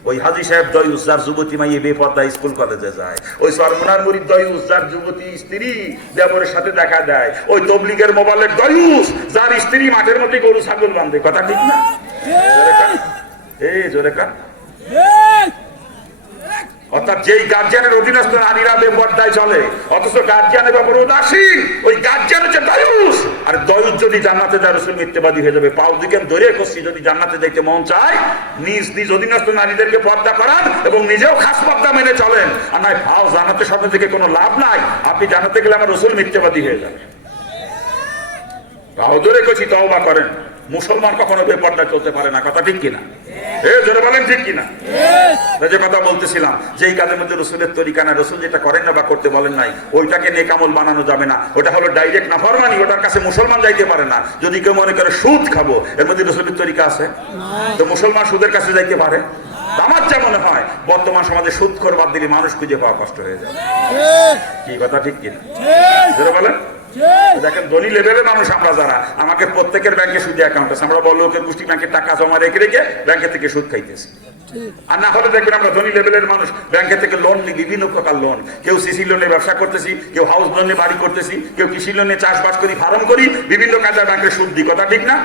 ওই হাজী সাহেব দয়ুস, যার যুবতী মাইয়ে বেপর্দা স্কুল কলেজে যায়। ওই সরমনার মুরিদ দয়ুস, যার যুবতী স্ত্রী দেবরের সাথে দেখা দেয়। ওই তবলিগের মোবাইলের দয়ুস, যার স্ত্রী মাঠের মধ্যে গরু ছাগল বাঁধে। কথা ঠিক না? জোরে কান। অর্থাৎ যেই গার্জিয়ানের অধীনস্থ নারীরা বেপর্দায় চলে, অথচ গার্জিয়ানের ব্যাপারে উদাসীন, ওই গার্জিয়ান হচ্ছে দয়ুস। আর দয়ুস যদি জান্নাতে যায়, রাসূল মিথ্যাবাদী হয়ে যাবে। পাও দিকে ধরে কষি, যদি জান্নাতে যাইতে মন চায়, নিজ নিজ অধীনস্থ নারীদেরকে পর্দা করান এবং নিজেও খাস পর্দা মেনে চলেন। আর নয় ভাও জান্নাতের সামনে থেকে কোনো লাভ নাই। আপনি জান্নাতে গেলে আমার রাসূল মিথ্যাবাদী হয়ে যাবে। পাও ধরে কষি তওবা করেন। মুসলমান কখনো বেপর্দা চলতে পারে না। কথা ঠিক কিনা? জোরে বলেন ঠিক কিনা? যে কথা বলতেছিলাম, যে এই কাজের মধ্যে রসুলের তরিকা না, রসুল যেটা করেন না বা করতে বলেন নাই, ওইটাকে নেক আমল বানানো যাবে না। ওটা হলো ডাইরেক্ট নাফরমানি, ওটার কাছে মুসলমান যাইতে পারে না। যদি কেউ মনে করে সুদ খাবো, এর মধ্যে রসুলের তরিকা আছে? তো মুসলমান সুদের কাছে যাইতে পারে? আমার যা মনে হয় বর্তমান সমাজে সুদ খোর বাদ দিলে মানুষ খুঁজে পাওয়া কষ্ট হয়ে যায়। কি কথা ঠিক কিনা? জোরে বলেন। দেখেন ধনী লেভেলের মানুষ আমরা যারা, আমাকে প্রত্যেকের ব্যাংকে সুদে অ্যাকাউন্ট আছে, আমরা বড় লোকের গোষ্ঠী ব্যাংকে টাকা জমা রেখে রেখে ব্যাংকে থেকে সুদ খাইতেছি। আর না হলে দেখবেন আমরা ধনী লেভেলের মানুষ ব্যাংকে থেকে লোন নিই, বিভিন্ন প্রকার লোন। কেউ সিসি লোনে ব্যবসা করতেছি, কেউ হাউস লোনে বাড়ি করতেছি, কেউ কৃষি লোনে চাষবাস করি, ফার্ম করি, বিভিন্ন কাজে ব্যাংকে সুদ দিই। কথা ঠিক না?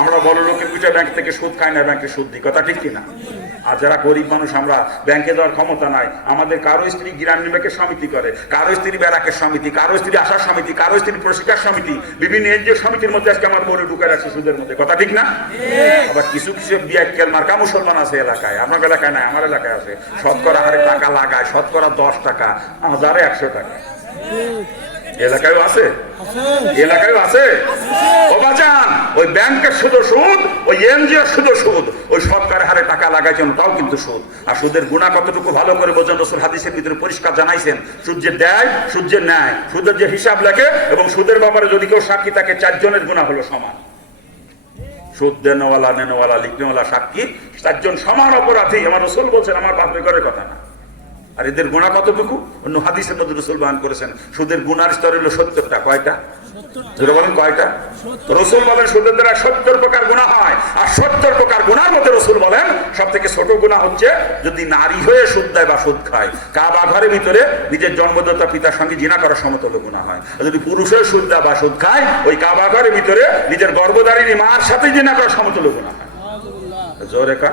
আমরা বড় লোকের গোষ্ঠী ব্যাংক থেকে সুদ খাই না, ব্যাংকে সুদ দিই। কথা ঠিক কিনা? আর যারা গরিব মানুষ, আমরা ব্যাংকে যাওয়ার ক্ষমতা নাই। আমাদের কারো স্ত্রী গ্রাম নিবাকের সমিতি করে, কারো স্ত্রী ব্যারাকের সমিতি, কারো স্ত্রী আশার সমিতি, কারো স্ত্রী প্রশিক্ষার সমিতি, বিভিন্ন এনজিও সমিতির মধ্যে আজকে আমার বড় ঢুকে রাখছে সুদের মধ্যে। কথা ঠিক না? আবার কিছু কিছু বিয়াক্কেল মার্কা মুসলমান আছে এলাকায়, আমার এলাকায় নাই, আমার এলাকায় আছে। শতকরা হারে টাকা লাগায়, শতকরা 10 টাকা, 1,100 টাকা। এলাকায় আছে, এলাকায় আছে। ও বাজান, ওই ব্যাংকের শুধু সুদ, ওই এনজিও শুধু সুদ, ওই সরকারের হারে টাকা লাগাইছেন, তাও কিন্তু সুদ। আর সুদের গুণা কতটুকু ভালো করে বোঝেন, রাসূল হাদিসের ভিতরে পরিষ্কার জানাইছেন। সুদ যে দেয়, সুদ যে নেয়, সুদের যে হিসাব লেখে এবং সুদের ব্যাপারে যদি কেউ সাক্ষী থাকে, 4 জনের গুণা হলো সমান। সুদ দেনওয়ালা, নেনওয়ালা, লিখনেওয়ালা, সাক্ষী 4 জন সমান অপরাধী। আমার রাসূল বলছেন, আমার বাপের ঘরের কথা না। আর এদের গুনাহ কতটুকু? অন্য হাদিসের মধ্যে রাসূল বয়ান করেছেন, সুদের গুনার স্তর হলো 70টা। কয়টা? যারা বলেন কয়টা? রাসূল বলেন সুদের দ্বারা 70 প্রকার গুনাহ হয়। আর 70 প্রকার গুনার মধ্যে রাসূল বলেন সবথেকে ছোট গুনাহ হচ্ছে যদি নারী হয়ে সুদ দেয় বা সুদ খায়। কাবা ঘরের ভিতরে নিজের জন্মদাতা পিতার সঙ্গে জিনা করার সমতুল্য গুনাহ হয়। আর যদি পুরুষ হয়ে সুদ দেয় বা সুদ খায়, ওই কাবা ঘরের ভিতরে নিজের গর্ভধারিণী মার সাথে জিনা করার সমতুল্য গুনাহ হয়। জোরে কা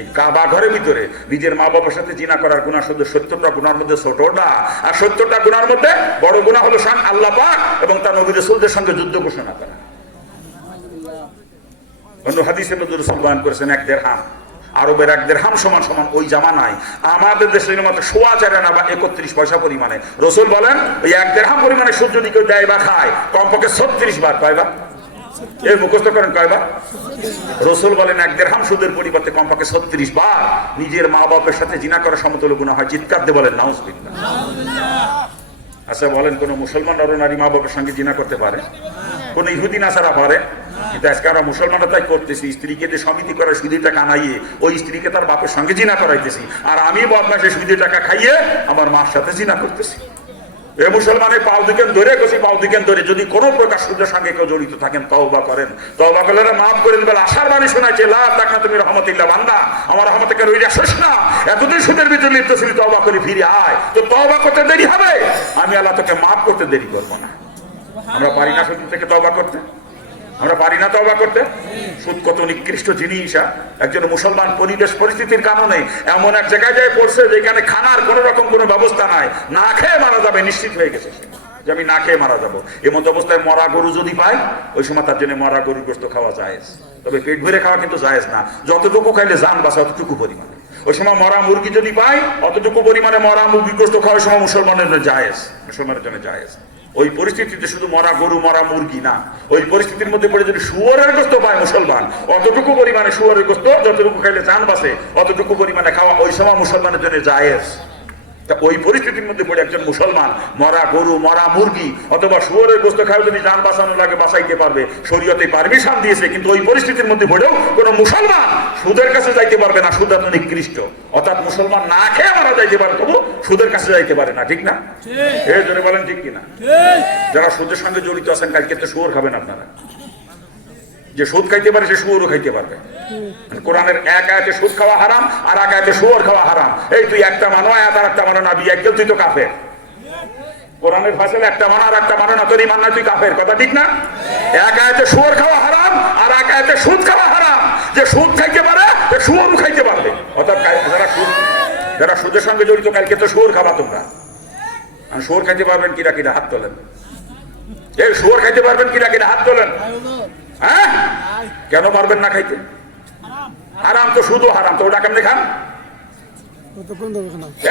এই কাবা ঘরের ভিতরে নিজের মা বাবার সাথে জিনা করার গুনাহ শুধু 70টা গুনার মধ্যে ছোটটা। আর 70টা গুনার মধ্যে বড় গুনাহ হলো আল্লাহ পাক এবং তার নবী রাসূলদের সঙ্গে যুদ্ধ ঘোষণা করা। অন্য হাদিসের মধ্যে রাসূল বয়ান করেছেন 1 দিরহাম, আরবের 1 দিরহাম সমান সমান ওই জামানায় আমাদের দেশের মাত্র 4.25 আনা বা 31 পয়সা পরিমাণে। রাসূল বলেন ওই 1 দিরহাম পরিমাণে সুদ যদি কেউ দেয় বা খায়, কমপক্ষে 36 বার। কয়বার? এই মুখস্থ করেন কয়বার? রাসূল বলেন 1 দিরহাম সুদের পরিবর্তে কমপক্ষে 36 বার নিজের মা বাবার সাথে জিনা করার সমতুল্য গুনাহ হয়। চিৎকার দিয়ে বলেন নাউজুবিল্লাহ। আচ্ছা বলেন, কোন মুসলমান নরনারী মা বাবার সঙ্গে জিনা করতে পারে? কোন ইহুদি নাসারা পারে? কিন্তু আজকে আমরা মুসলমানরা তাই করতেছি। স্ত্রীকে যে সমিতি করে সুদের টাকা আনাইয়ে ওই স্ত্রীকে তার বাপের সঙ্গে জিনা করাইতেছি, আর আমি বদমাশে সুদের টাকা খাইয়ে আমার মার সাথে জিনা করতেছি। এ মুসলমানের পাও দিকেন ধরে গেছি, পাও দিকেন ধরে যদি কোনো প্রকার সুদের সঙ্গে কেউ জড়িত থাকেন, তওবা করেন। তওবা করলে মাফ করে দিবেন। আশার বাণী শোনাইছে, লা তাকনা তুমি রহমাতিল্লাহ, বান্দা আমার রহমত থেকে রইয়া শেষ না, এতদিন সুদের ভিতরে লিপ্ত ছিলি, তওবা করে ফিরে আয়। তো তওবা করতে দেরি হবে, আমি আল্লাহ তোকে মাফ করতে দেরি করবো না। আমরা পারি না সুদ থেকে তওবা করতে? আমরা পারি না তওবা করতে? সুদ কত নিকৃষ্ট জিনিস। একজন মুসলমান পরিবেশ পরিস্থিতির কারণে এমন এক জায়গায় যায় পড়ছে যেখানে খানার কোন রকম কোনো ব্যবস্থা নাই, না খেয়ে মারা যাবে, নিশ্চিত হয়ে গেছে যে আমি না খেয়ে মারা যাবো। এমত অবস্থায় মরা গরু যদি পায়, ওই সময় তার জন্য মরা গরুর গোশত খাওয়া জায়েজ, তবে পেট ভরে খাওয়া কিন্তু জায়েজ না। যতটুকু খাইলে জান বাঁচা অতটুকু পরিমাণে। ওই সময় মরা মুরগি যদি পায়, অতটুকু পরিমাণে মরা মুরগির গোশত খাওয়া ওই সময় মুসলমানের জন্য জায়েজ, মুসলমানের জন্য জায়েজ। ওই পরিস্থিতিতে শুধু মরা গরু মরা মুরগি না, ওই পরিস্থিতির মধ্যে পড়ে যদি শুয়োরের গোশত পায় মুসলমান, অতটুকু পরিমাণে শুয়োরের গোশত যতটুকু খাইলে জান বাঁচে অতটুকু পরিমাণে খাওয়া ওই সময় মুসলমানের জন্য জায়েজ। তা ওই পরিস্থিতির মধ্যে পড়ে একজন মুসলমান মরা গরু, মরা মুরগি অথবা শুয়োরের গোশত খায় যদি যান বাঁচানো লাগে বাঁচাইতে পারবে, শরীয়তে পারমিশন দিয়েছে, কিন্তু ওই পরিস্থিতির মধ্যে পড়েও কোন মুসলমান সুদের কাছে যাইতে পারবে না, সুদ এত নিকৃষ্ট। অর্থাৎ মুসলমান না খেয়ে মারা যাইতে পারে, তবু সুদের কাছে যাইতে পারে না, ঠিক না? এই জন্য বলেন ঠিক কিনা? যারা সুদের সঙ্গে জড়িত আছেন, কালকে তো শুয়োর খাবেন আপনারা। যে সুদ খাইতে পারে সে শুয়োরও খাইতে পারবে। কোরআনের এক আয়াতে সুদ খাওয়া হারাম, আর এক আয়াতে শুয়োর খাওয়া হারাম। এই তুই একটা মানো আয়াত আর একটা মানো না, বিয়ে কেউ তুই তো কাফের। কোরআনের ফাসলে একটা মানো আর একটা মানো না, তোর ইমান না, তুই কাফের। কথা ঠিক না? এক আয়াতে শুয়োর খাওয়া হারাম, আর এক আয়াতে সুদ খাওয়া হারাম। যে সুদ খাইতে পারে সে শুয়োরও খাইতে পারবে। অর্থাৎ যারা সুদের সঙ্গে জড়িত, কালকে তো শুয়োর খাবা তোমরা। শুয়োর খাইতে পারবেন কিরা কিরা? হাত তোলেন। এই শুয়োর খাইতে পারবেন কিরা কিরা? হাত তোলেন। হ্যাঁ, কেন পারবেন না খাইতে? হারাম তো, শুধু হারাম। তো ওটা কেমনে খান?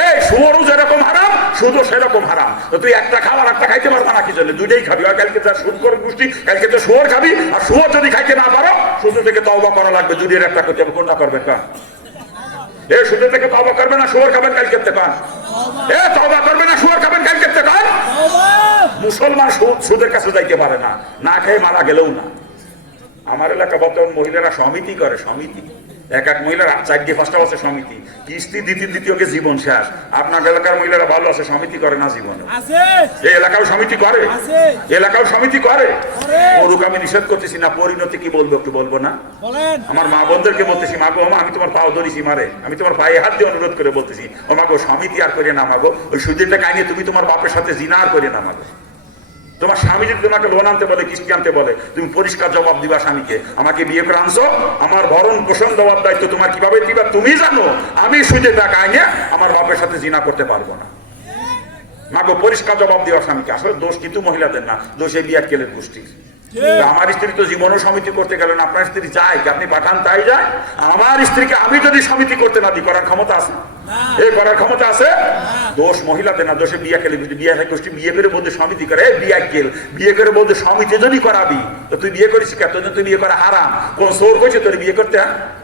এই শুয়োরও যেরকম হারাম, শুধু সেরকম হারাম। তো তুই একটা খাবার একটা খাইতে পারবা না, কি জন্য? দুইটাই খাবি। আর কালকে যা সুদ করে গোষ্ঠী, কালকে তো শুয়োর খাবি। আর শুয়োর যদি খাইতে না পারো, শুধু থেকে তওবা করা লাগবে। দুইয়ের একটা করতে হবে, কোনটা করবেন? কান এই শুধু থেকে তওবা করবে না, শুয়োর খাবেন কালকে? কান এ তওবা করবে না, শুয়োর খাবেন কালকে? কান মুসলমান সুদের কাছে যাইতে পারে না, না খেয়ে মারা গেলেও না। আমার এলাকা বর্তমান মহিলারা সমিতি করে, সমিতি। এক এক মহিলার 4-5টা আছে সমিতি, কিস্তি দ্বিতীয়কে জীবন শেষ। আপনার এলাকার মহিলারা ভালো আছে, সমিতি করে না জীবনে? এই এলাকাও সমিতি করে, এলাকাও সমিতি করে। করুক, আমি নিষেধ করতেছি না। পরিণতি কি বলবো একটু বলবো না? আমার মা বোনদেরকে বলতেছি, মা গো, আমি তোমার পাও ধরেছি মারে, আমি তোমার পায়ে হাত দিয়ে অনুরোধ করে বলতেছি, ও মা গো, সমিতি আর করে না মাগো। ওই সুদের টাকা নিয়ে তুমি তোমার বাপের সাথে জিনা আর করে না মাগো। তোমার স্বামী যদি তোমাকে লোন আনতে বলে, কিস্তি আনতে বলে, তুমি পরিষ্কার জবাব দিবা স্বামীকে, আমাকে বিয়ে করে আনছো, আমার ভরণ পোষণ দেওয়ার দায়িত্ব তোমার, কিভাবে দিবা তুমি জানো। আমি সুদের টাকা আনিয়ে আমার বাপের সাথে জিনা করতে পারবো না। মাগো, পরিষ্কার জবাব দেওয়া স্বামীকে। আসলে দোষ কিন্তু মহিলাদের না, দোষ এই বিয়ার কেলের গোষ্ঠীর। আমার স্ত্রী তো জীবনও সমিতি করতে গেলেন, আপনার স্ত্রী যায় কি? আপনি পাঠান তাই যায়। আমার স্ত্রীকে আমি যদি সমিতি করতে না দিই, করার ক্ষমতা আছে? এই করার ক্ষমতা আছে? দোষ মহিলাদের না, দোষে বিয়া কেলে বিয়া গোষ্ঠী বিয়ে করে বলতে সমিতি করে। বিয়া কেল বিয়ে করে বলতে সমিতি যদি করাবি, তো তুই বিয়ে করিস কেন? তোর জন্য তুই বিয়ে করা হারাম। কোন চোর কইছে তোর বিয়ে করতে?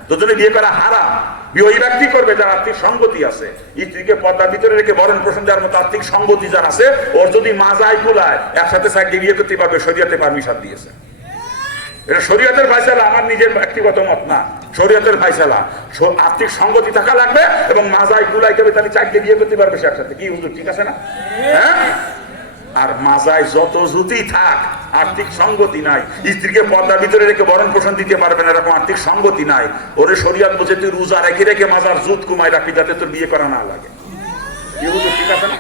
তোর জন্য বিয়ে করা হারাম। বিয়ে ওই ব্যক্তি করবে যার আর্থিক সঙ্গতি আছে। স্ত্রীকে পর্দার ভিতরে রেখে ভরণ পোষণ দেওয়ার মতো আর্থিক সঙ্গতি যার আছে, ওর যদি মাজায় কুলায়, একসাথে সাইডে বিয়ে করতে পারবে, শরীয়তে পারমিশন দিয়েছে। এটা শরীয়তের ফায়সালা, আমার নিজের ব্যক্তিগত মত না, শরীয়তের ফায়সালা। আর্থিক সঙ্গতি থাকা লাগবে এবং মাজায় কুলাই দেবে, তাহলে চারটে বিয়ে করতে পারবে সে একসাথে। কি হুজুর, ঠিক আছে না? হ্যাঁ। আর মাজায় যত জুতি থাক, আর্থিক সঙ্গতি নাই, স্ত্রীকে পর্দার ভিতরে রেখে ভরণ পোষণ দিতে পারবে না, এরকম আর্থিক সঙ্গতি নাই। ওরে শরীয়ত বলছে তুই রোজা রেখে রেখে মাজার জুত কুমায় রাখবি, যাতে তোর বিয়ে করা না লাগে। কি হুজুর, ঠিক আছে না?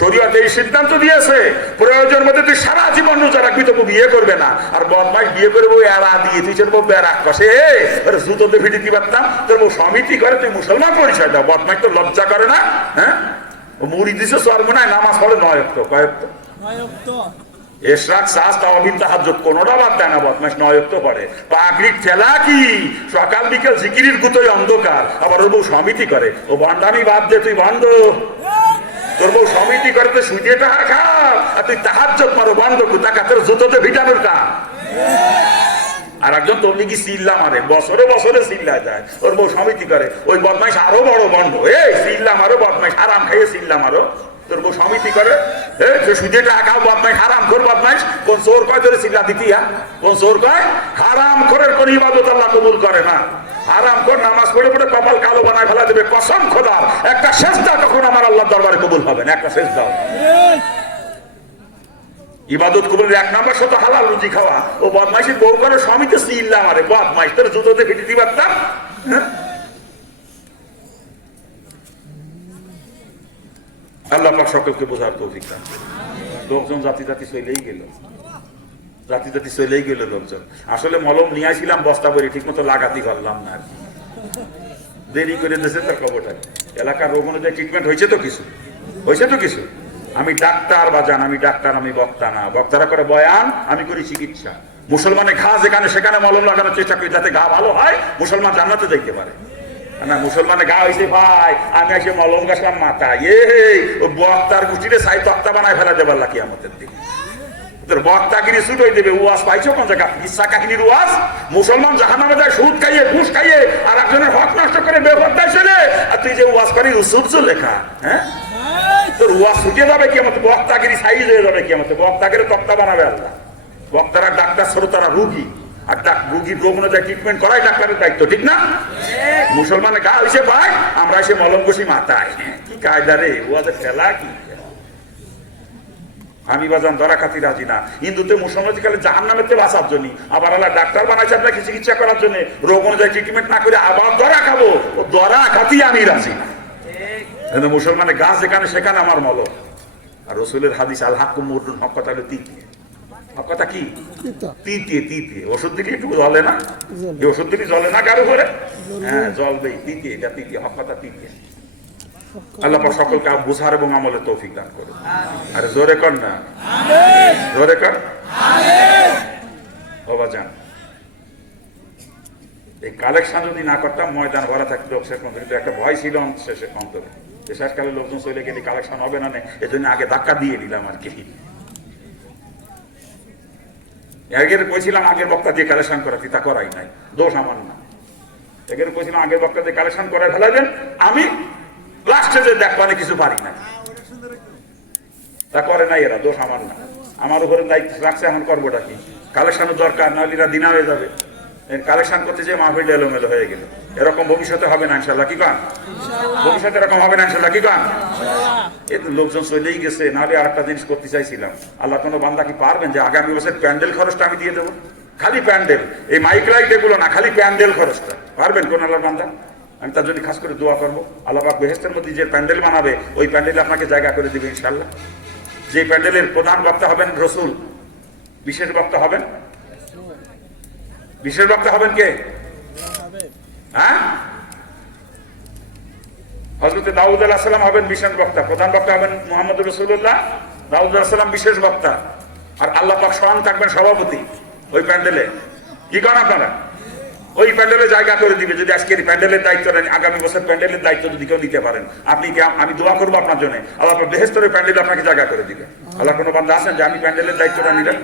শরীয়ত এই সিদ্ধান্ত দিয়েছে, প্রয়োজন মধ্যে তুই সারা জীবন রোজা রাখবি, তবু বিয়ে করবে না। আর বদমাইশ বিয়ে করবো এরা দিয়ে, তুই বউ বেড়া কষে জুতোতে ফিটে কি পারতাম, তোর বউ সমিতি করে, তুই মুসলমান পরিচয় দাও। বদমাইশ তো লজ্জা করে না? হ্যাঁ, ও মুড়ি দিছে সর্বনায়, নামাজ পড়ে 9 ওয়াক্ত, কয়েকটা এশরাক সাজ তাওয়াবিন তাহাজ্জুদ কোনটা বাদ দেয় না। বদমাইশ 9 ওয়াক্ত পড়ে। পাগড়ির ঠেলা কি, সকাল বিকেল জিকিরের গুতোই অন্ধকার। আবার ওর বউ সমিতি করে। ও ভণ্ডামি বাদ দে, তুই ভণ্ড। তোর বউ সমিতি করে তো সুজে টাকা খাও, আর তুই তাহাজ্জুদ মারো, বন্ধ টাকা তোর জুতোতে ভিটানোর কাজ। আর একজন তবলিগি চিল্লা মারে, বছরে বছরে চিল্লা যায়, ওর বউ সমিতি করে। ওই বদমাইশ আরো বড় বন্ধ, এই চিল্লা মারো বদমাইশ, আরাম খাইয়ে চিল্লা মারো। তোর বউ সমিতি করে, সুজে টাকা খাও, বদমাইশ হারাম খোর বদমাইশ। কোন চোর কয় তোর চিল্লা দিতিয়া? কোন চোর কয়? হারাম খোরের কোন ইবাদত আল্লাহ কবুল করে না। হারাম খোর নামাজ পড়ে পড়ে কপাল কালো বানায় ফেলা দেবে। কসম খোদার, একটা সেজদা তখন আমার আল্লাহর দরবারে কবুল হবে না, একটা সেজদা। ইবাদত কবুলের 1 নম্বর শর্ত হালাল রুজি খাওয়া। ও বদমাইশের বউ করে স্বামীকে চিল্লা মারে, বদমাইশ তোর জুতোতে ফিটে দিতে পারতাম। আল্লাহ পাক সকলকে বোঝার তৌফিক দান করুন। লোকজন জাতি জাতি চলেই গেল, জাতি জাতি চলেই গেল লোকজন। আসলে মলম নিয়ে আসছিলাম বস্তা করে, ঠিক মতো লাগাতে পারলাম না, দেরি করে দিয়েছে তার খবরটা। এলাকার রোগ অনুযায়ী ট্রিটমেন্ট হয়েছে তো কিছু, হয়েছে তো কিছু। আমি ডাক্তার বাজান, আমি ডাক্তার, আমি বক্তা না। বক্তারা করে বয়ান, আমি করি চিকিৎসা। মুসলমানের ঘা যেখানে সেখানে মলম লাগানোর চেষ্টা করি, যাতে ঘা ভালো হয়, মুসলমান জান্নাতে যাইতে পারে। না মুসলমানের গা হয়েছে ভাই, আমি এসে মলম গাছলাম মাথায়, বক্তার গুটিরে সাই তক্তা বানায় ফেলা দেবার লাগি আমাদের দিকে। তোর বক্তাগিরি ছুট হয়ে দেবে। ওয়াজ পাইছো কোন জায়গা? ইচ্ছা কাহিনীর ওয়াজ। মুসলমান জাহান্নামে যায় সুদ খাইয়ে, ঘুষ খাইয়ে, আর একজনের হক নষ্ট করে বেপরদায় ছেলে, আর তুই যে ওয়াজ করি সূর্য লেখা। হ্যাঁ, তোর ওয়াজ ছুটে যাবে কি আমাদের বক্তাগিরি সাইজ হয়ে যাবে কি আমাদের বক্তাগিরি তক্তা বানাবে আল্লাহ। বক্তারা ডাক্তার শ্রোতারা রুগী, আর রুগীর রোগ অনুযায়ী ট্রিটমেন্ট করাই ডাক্তারের দায়িত্ব, ঠিক না? মুসলমানের গা হয়েছে পায়, আমরা এসে মলম ঘষি মাথায়, কি কায়দা রে ওয়াজের খেলা কি। আমি বাজান ধরা খাতি রাজি না। হিন্দুতে মুসলমানকালে জাহান্নামের বাঁচার জন্য আবার আল্লাহ ডাক্তার বানাইছে আপনাকে চিকিৎসা করার জন্য, রোগ অনুযায়ী ট্রিটমেন্ট না করে আবার ধরা খাবো, ও ধরা খাতি আমি রাজি না। কিন্তু মুসলমানের গাছ যেখানে সেখানে আমার মলম। আর রসুলের হাদিস আল হাক্কুম মুরদুন, হক কথা হলো তিতে। হক কথা কি? তিতে। তিতে ওষুধ দিলে একটু জ্বলে না? এই ওষুধ দিলে জ্বলে না কারো করে? হ্যাঁ জ্বলবেই। তিতে, এটা তিতে, হক কথা তিতে। আল্লাহ পাক সকলকে বুঝার এবং আমলের তৌফিক দান করুন। আরে জোরে কর না, জোরে কর। বাবা জান, এই কালেকশন যদি না করতাম ময়দান ভরা থাকতো শেষ পর্যন্ত, কিন্তু একটা ভয় ছিল শেষে অন্তরে, শেষকালে লোকজন চলে গেলে কালেকশন হবে না, এই জন্য আগে ধাক্কা দিয়ে দিলাম আর কি। এর কইছিলাম আগের বক্তা দিয়ে কালেকশন করাতি, তা করাই নাই, দোষ আমার না। এর কইছিলাম আগের বক্তা দিয়ে কালেকশন করে ফেলাবেন, আমি লাস্টে যে দেখবানে কিছু পারি না, তা করে নাই এরা, দোষ আমার না। আমার উপরে দায়িত্ব রাখছে, এখন করবোটা কি? কালেকশনের দরকার, নাহলে এরা দিনা হয়ে যাবে। কালেকশন করতে যে মাহফিল এলোমেলো হয়ে গেল, এরকম ভবিষ্যতে হবে না ইনশাল্লাহ, কি কান? ভবিষ্যতে এরকম হবে না ইনশাল্লাহ, কি কান? এই তো লোকজন চলেই গেছে, নাহলে আর একটা জিনিস করতে চাইছিলাম। আল্লাহ কোনো বান্দা কি পারবেন যে আগামী বছর প্যান্ডেল খরচটা আমি দিয়ে দেবো? খালি প্যান্ডেল, এই মাইক লাইট এগুলো না, খালি প্যান্ডেল খরচটা পারবেন কোন আল্লাহর বান্দা? আমি তার জন্য খাস করে দোয়া করবো, আল্লাহ পাক বেহেশতের মধ্যে যে প্যান্ডেল বানাবে ওই প্যান্ডেলে আপনাকে জায়গা করে দিবে ইনশাল্লাহ। যে প্যান্ডেলের প্রধান বক্তা হবেন রসুল, বিশেষ বক্তা হবেন, বিশেষ বক্তা হবেন কে? হ্যাঁ, হযরত দাউদ আলাইহিস সালাম হবেন বিশেষ বক্তা, প্রধান বক্তা হবেন মুহাম্মদ রাসূলুল্লাহ, দাউদ আলাইহিস সালাম বিশেষ বক্তা, আর আল্লাহ পাক স্বয়ং থাকবেন সভাপতি ওই প্যান্ডেলে। কি করেন আপনারা? ওই প্যান্ডেলে জায়গা করে দিবে। যদি আজকের প্যান্ডেলের দায়িত্ব নেন, আগামী বছর প্যান্ডেলের দায়িত্ব যদি কেউ নিতে পারেন, আপনি কি? আমি দোয়া করবো আপনার জন্য, আল্লাহ বেহেশতের প্যান্ডেলে আপনাকে জায়গা করে দিবে। আল্লাহ কোনো বান্দা আছেন যে আমি প্যান্ডেলের দায়িত্বটা নিলেন?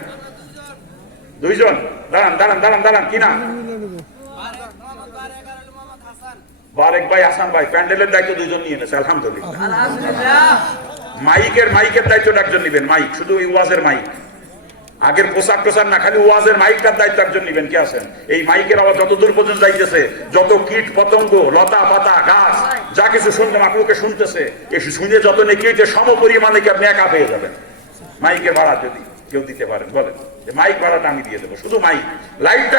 দুইজন দাঁড়ান দাঁড়ান দাঁড়ান দাঁড়ান, কি নাম? বারেক ভাই, হাসান ভাই, প্যান্ডেলের দায়িত্ব দুইজন নিয়ে নেছে, আলহামদুলিল্লাহ। মাইকের দায়িত্বটা একজন নিবেন, মাইক, শুধু ওই ওয়াজের মাইক, আগের পোশাক টোশাক না, খালি ওয়াজের মাইকটার দায়িত্ব একজন নিবেন। কে আছেন? এই মাইকের আওয়াজ যত দূর পর্যন্ত যাইতেছে, যত কীট পতঙ্গ, লতা পাতা, গাছ যা কিছু শুনতে আপনাকে শুনতেছে, শুনে যত নেকি হইতে সম পরিমাণে কি আপনি একা পেয়ে যাবেন। মাইকের ভাড়া যদি কেউ দিতে পারেন বলেন, যে মাইক ভাড়াটা আমি দিয়ে দেবো, শুধু মাইক। লাইটটা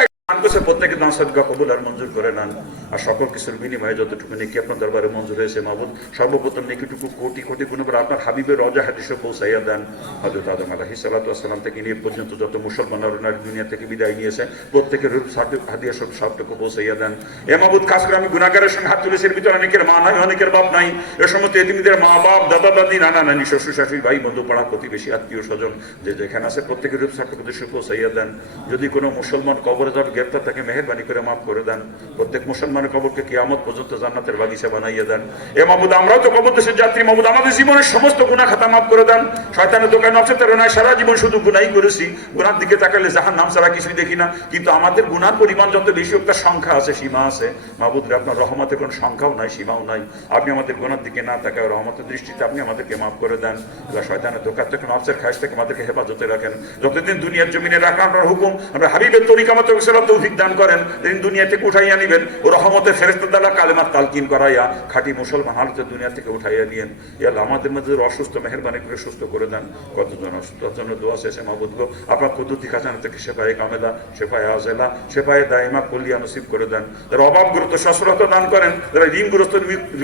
প্রত্যেকে দান সদকা কবুল আর মঞ্জুর করে নেন, আর সকল কিছুর বিনিময়ে যতটুকু নেকি আপনার দরবারে মঞ্জুর হয়েছে মাহবুব, সর্বপ্রথম নেকিটুকু কোটি কোটি গুণ করে আপনার হাবিবের রজা হাদিসে পৌঁছাইয়া দেন। হযরত আদম আলাইহিস সালাতু ওয়াস সালাম থেকে নিয়ে পর্যন্ত যত মুসলমান নারী দুনিয়া থেকে বিদায় নিয়েছে, প্রত্যেকের রূপ হাদিয়া সব সবটুকু পৌঁছাইয়া দেন। এ মাহবুব, খাস করে আমি গুনাহগারের সঙ্গে হাত তুলেছি, ভিতরে অনেকের মা নাই, অনেকের বাপ নাই, এ সমস্ত এতিমদের মা বাপ, দাদা দাদি, নানা নানি, শ্বশুর শাশুড়ি, ভাই বন্ধু, পাড়া প্রতিবেশী, আত্মীয় স্বজন যে যেখানে আছে প্রত্যেকের রূপ সবটুকু দেশে পৌঁছাইয়া দেন। যদি কোনো মুসলমান কবরে যাবে গ্রেফতার তাকে মেহেরবানি করে মাফ করে দেন। প্রত্যেক মুসলমানের কবরকে কিয়ামত পর্যন্ত জান্নাতের বাগিচা বানাইয়া দেন। এ মাহবুব, আমরাও তো কবর দেশের যাত্রী, মাহবুব আমাদের জীবনের সমস্ত গুনাহ খাতা মাফ করে দেন। শয়তানের দোকানে নয়, সারা জীবন শুধু গুনাহই করেছি, গুনার দিকে তাকালে জাহান্নাম ছাড়া কিছুই দেখি না, কিন্তু আমাদের গুনার পরিমাণ যত বেশি হোক তার সংখ্যা আছে, সীমা আছে। মাহবুব, আপনার রহমতের কোনো সংখ্যাও নাই, সীমাও নাই। আপনি আমাদের গুনার দিকে না তাকায় রহমতের দৃষ্টিতে আপনি আমাদেরকে মাফ করে দেন। শয়তানের দোকান থেকে, নফসের খায়েশ থেকে আমাদেরকে হেফাজতে রাখেন। যতদিন দুনিয়ার জমিনে রাখা আপনার হুকুম, আমরা হাবিবের তরিকা মতো তৌফিক দান করেন। দুনিয়া থেকে উঠাইয়া নিবেন, ও রহমতের ফেরেশতা দ্বারা কালেমাত তালকিন করাইয়া খাঁটি মুসলমান হালতে দুনিয়া থেকে উঠাইয়া নিয়েন। আল্লাহ আমাদের মধ্যে অসুস্থ মেহেরবানি করে সুস্থ করে দেন। কতজন অসুস্থর জন্য দোয়া শেষে মাহবুব গো, আপনার কুদরতি খাজানা থেকে শেফায়ে কামেলা, শেফায়ে আজেলা, শেফায়ে দাইমা কলিয়া নসিব করে দেন। যারা অভাবগ্রস্ত সচ্ছলতা দান করেন, যারা ঋণগ্রস্ত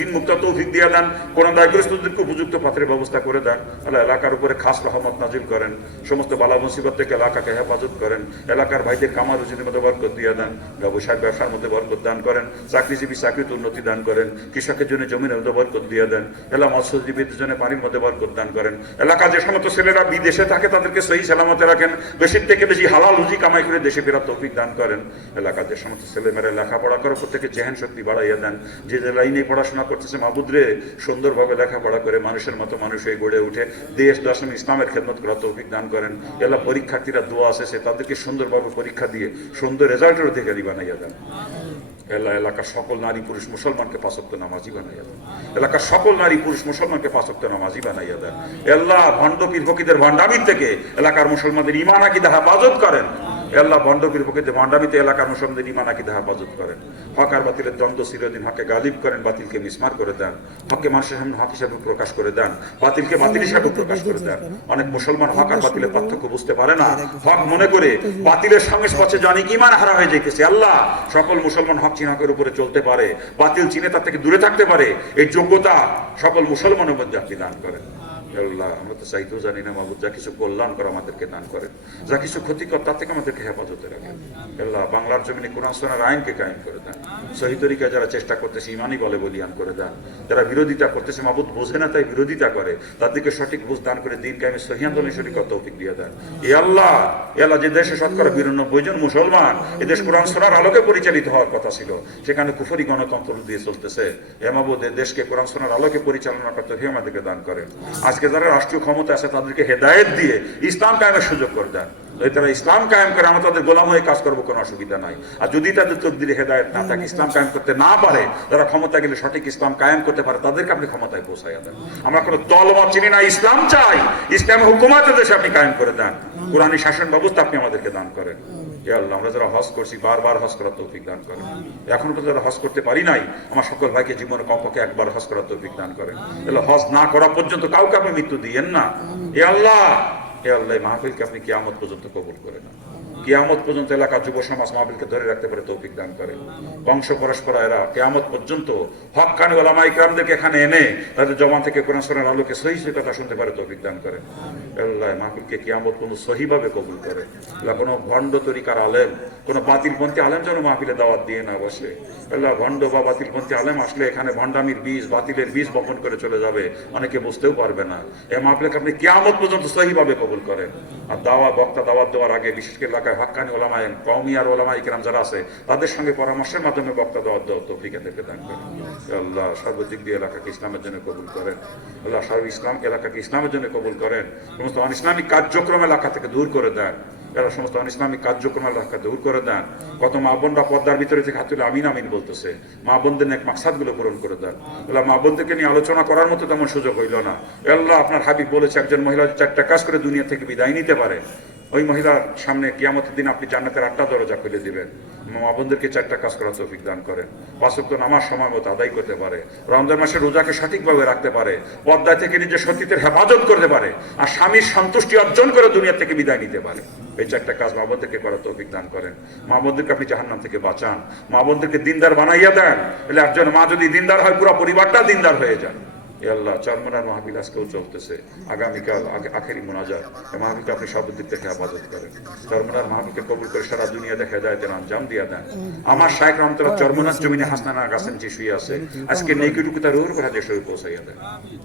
ঋণ মুক্ত তৌফিক দিয়ে দেন, কোন দায়গ্রস্তদেরকে উপযুক্ত পাত্রের ব্যবস্থা করে দেন। আল্লাহ এলাকার উপরে খাস রহমত নাজিল করেন, সমস্ত বালা মুসিবত থেকে এলাকাকে হেফাজত করেন। এলাকার ভাইদের কামার রুজির মধ্যে বরকত দিয়ে দেন, ব্যবসায় ব্যবসার মধ্যে বরকত দান করেন, চাকরিজীবী চাকরিতে উন্নতি দান করেন, কৃষকের জন্য জমিনের মধ্যে বরকত দিয়ে দেন, এলাকা মৎস্যজীবীদের জন্য পানির মধ্যে বরকত দান করেন। এলাকা যে সমস্ত ছেলেরা বিদেশে থাকে তাদেরকে সহি সালামতে রাখেন, বেশির থেকে বেশি হালাল রুজি কামাই করে দেশে ফেরার তৌফিক দান করেন। এলাকা যে সমস্ত ছেলেমেয়েরা লেখাপড়া করে প্রত্যেকে জেহেন শক্তি বাড়াইয়া দেন। যে যে লাইনে পড়াশোনা করতেছে মাহবুদরে, সুন্দরভাবে লেখাপড়া করে মানুষের মতো মানুষ হয়ে গড়ে উঠে দেশ দর্শন ইসলামের খেদমত করার তৌফিক দান করেন। এলা পরীক্ষার্থীরা দোয়া আছে, তাদেরকে সুন্দরভাবে পরীক্ষা দিয়ে সুন্দর রেজাল্টের অধিকারী বানাইয়া দেন। এলাকার সকল নারী পুরুষ মুসলমানকে 5 ওয়াক্ত নামাজি বানাইয়া দেন। এলাকার সকল নারী পুরুষ মুসলমানকে 5 ওয়াক্ত নামাজি বানাইয়া দেন। আল্লাহ ভণ্ড পীর ফকিরদের ভণ্ডামির থেকে এলাকার মুসলমানদের ঈমান আকীদা হেফাজত করেন। আল্লাহ ভণ্ড পীর ফকিরদের ভণ্ডামিতে এলাকার মুসলমানদের ঈমান আকীদা হেফাজত করেন। হক আর বাতিলের দ্বন্দ্ব চিরদিন হকে গালিব করেন, বাতিলকে মিসমার করে দেন। হককে মানুষের সামনে হক হিসাবে প্রকাশ করে দেন, বাতিলকে বাতিল হিসাবে প্রকাশ করে দেন। অনেক মুসলমান হক আর বাতিলের পার্থক্য বুঝতে পারে না, হক মনে করে বাতিলের সংস্পর্শে জানি ঈমান হারা হয়ে যাইতেছে। আল্লাহ সকল মুসলমান হক চিহ্নের উপরে চলতে পারে, বাতিল চিনে তার থেকে দূরে থাকতে পারে, এই যোগ্যতা সকল মুসলমানের মধ্যে আপনি দান করেন। আল্লাহ আমরা তো চাইতেও জানি না মাহবুব, যা কিছু কল্যাণ করে আমাদেরকে দান করেন, যা কিছু ক্ষতিকর তার থেকে আমাদেরকে হেফাজতে রাখেন। আল্লাহ বাংলার জমিনে কোরআন সুন্নাহর আইনকে কায়েম করে দেন। সহি তরিকায় যারা চেষ্টা করতেছে ইমানই বলে বলিয়ান করে দেন। যারা বিরোধিতা করতেছে মাহবুব বোঝে না তাই বিরোধিতা করে, তাদেরকে সঠিক বুঝ দান করে দিন কায়েমে সহি আন্দোলন সঠিক তৌফিক দিয়ে দেন। এ আল্লাহ যে দেশে শতকরা 92 জন মুসলমান, এ দেশ কোরআন সুন্নাহর আলোকে পরিচালিত হওয়ার কথা ছিল, সেখানে কুফরি গণতন্ত্র দিয়ে চলতেছে। এ মাহবুব দেশকে কোরআন সুন্নাহর আলোকে পরিচালনা করতে তৌফিক আমাদেরকে দান করেন। আজকে যারা রাষ্ট্রীয় ক্ষমতা আছে তাদেরকে হেদায়েত দিয়ে ইসলাম কায়েমের সুযোগ করে দেন। তারা ইসলাম কায়েম করে আমরা তাদের গোলাম হয়ে কাজ করবো, কোনো অসুবিধা নাই। আর যদি তাদের তকদিরে হেদায়েত না থাকে, ইসলাম কায়েম করতে না পারে, যারা ক্ষমতা গেলে সঠিক ইসলাম কায়েম করতে পারে, তাদেরকে আপনি ক্ষমতায় পৌঁছাইয়া দেন। আমরা কোনো দলমত চিনি না, ইসলাম চাই, ইসলামের হুকুমাত দেশে আপনি কায়েম করে দেন। কোরআনী শাসন ব্যবস্থা আপনি আমাদেরকে দান করেন। আল্লাহ আমরা যারা হজ করছি বারবার হজ করার তৌফিক দান করেন। এখনো পর্যন্ত যারা হজ করতে পারি নাই, আমার সকল ভাইকে জীবনে কমপক্ষে একবার হজ করার তৌফিক দান করেন। হজ না করা পর্যন্ত কাউকে আপনি মৃত্যু দিয়েন না। আল্লাহ মাহফিলকে আপনি কিয়ামত পর্যন্ত কবুল করে না। কিয়ামত পর্যন্ত এলাকার যুব সমাজ মাহফিলকে ধরে রাখতে পারে তৌফিক দান করেন। বংশ পরস্পর এরা কিয়ামত পর্যন্ত হক্কানি উলামা ইকরামদেরকে এখানে এনে তাদের জবান থেকে কোরআন সুন্নাহর আলোকে সহি কথা শুনতে পারে তৌফিক দান করেন। আল্লাহ মাহফিলকে কিয়ামত পর্যন্ত সহিভাবে কবুল করে। আল্লাহ কোনো ভণ্ড তরিকার আলেম, কোনো বাতিলপন্থী আলেম যেন মাহফিলে দাওয়াত দিয়ে না বসে। আল্লাহ ভণ্ড বা বাতিলপন্থী আলেম আসলে এখানে ভণ্ডামির বীজ, বাতিলের বীজ বপন করে চলে যাবে, অনেকে বুঝতেও পারবে না। এই মাহফিলকে আপনি কিয়ামত পর্যন্ত সহিভাবে কবুল করেন। আর বক্তা দাওয়াত দেওয়ার আগে বিশেষ করে এলাকায় হক্কানি উলামা, কওমি আর উলামা ইকরাম যারা আছে তাদের সঙ্গে পরামর্শের মাধ্যমে বক্তা দাওয়াত দেওয়া তৌফিক এদেরকে দান করেন। আল্লাহ সর্বদিক দিয়ে এলাকাকে ইসলামের জন্য কবুল করেন। আল্লাহ ইসলাম এলাকাকে ইসলামের জন্য কবুল করেন। সমস্ত অনিসলামিক কার্যক্রম এলাকা থেকে দূর করে দেন। এরা সমস্ত অনিসলামিক কার্যক্রম এলাকা দূর করে দেন। কত মা বোনরা পর্দার ভিতরে থেকে হাত তুলে আমিন আমিন বলতেছে, মা বোনদের নেক মাকসাদগুলো পূরণ করে দেন। আল্লাহ মা বোনদেরকে নিয়ে আলোচনা করার মতো তেমন সুযোগ হইল না। আল্লাহ আপনার হাবিব বলেছে একজন মহিলা 4টা কাজ করে দুনিয়া থেকে বিদায় নিতে পারে, ওই মহিলার সামনে কিয়ামতের দিন আপনি জান্নাতের 8টা দরজা খুলে দিবেন। মা বোনদেরকে 4টা কাজ করার তৌফিক দান করেন। 5 ওয়াক্ত নামাজ সময় মতো আদায় করতে পারে, রমজান মাসে রোজাকে সঠিকভাবে রাখতে পারে, পর্দায় থেকে নিজের সতীত্বের হেফাজত করতে পারে, আর স্বামীর সন্তুষ্টি অর্জন করে দুনিয়া থেকে বিদায় নিতে পারে। এই 4টা কাজ মা বোনদেরকে করার তৌফিক দান করেন। মা বোনদেরকে আপনি জাহান্নাম থেকে বাঁচান, মা বোনদেরকে দিনদার বানাইয়া দেন। তাহলে একজন মা যদি দিনদার হয়, পুরো পরিবারটা দিনদার হয়ে যায়। আল্লাহ চরমনার মাহফিল আজকেও চলতেছে, আগামীকাল আখেরি মুনাজাত, এই মাহফিলকে আপনি সব দিক থেকে হেফাজত করেন। চরমনার মাহফিলকে কবুল করে সারা দুনিয়াতে হেদায়েতের আঞ্জাম দিয়ে দেন। আমার শাইখ রহমতুল্লাহ চরমনার জমিনে হাসনানা গাছেন যে শুয়ে আছে, আজকে নেকিটুকু তার রুহের ভেতরে দেশে পৌঁছাইয়া দেন।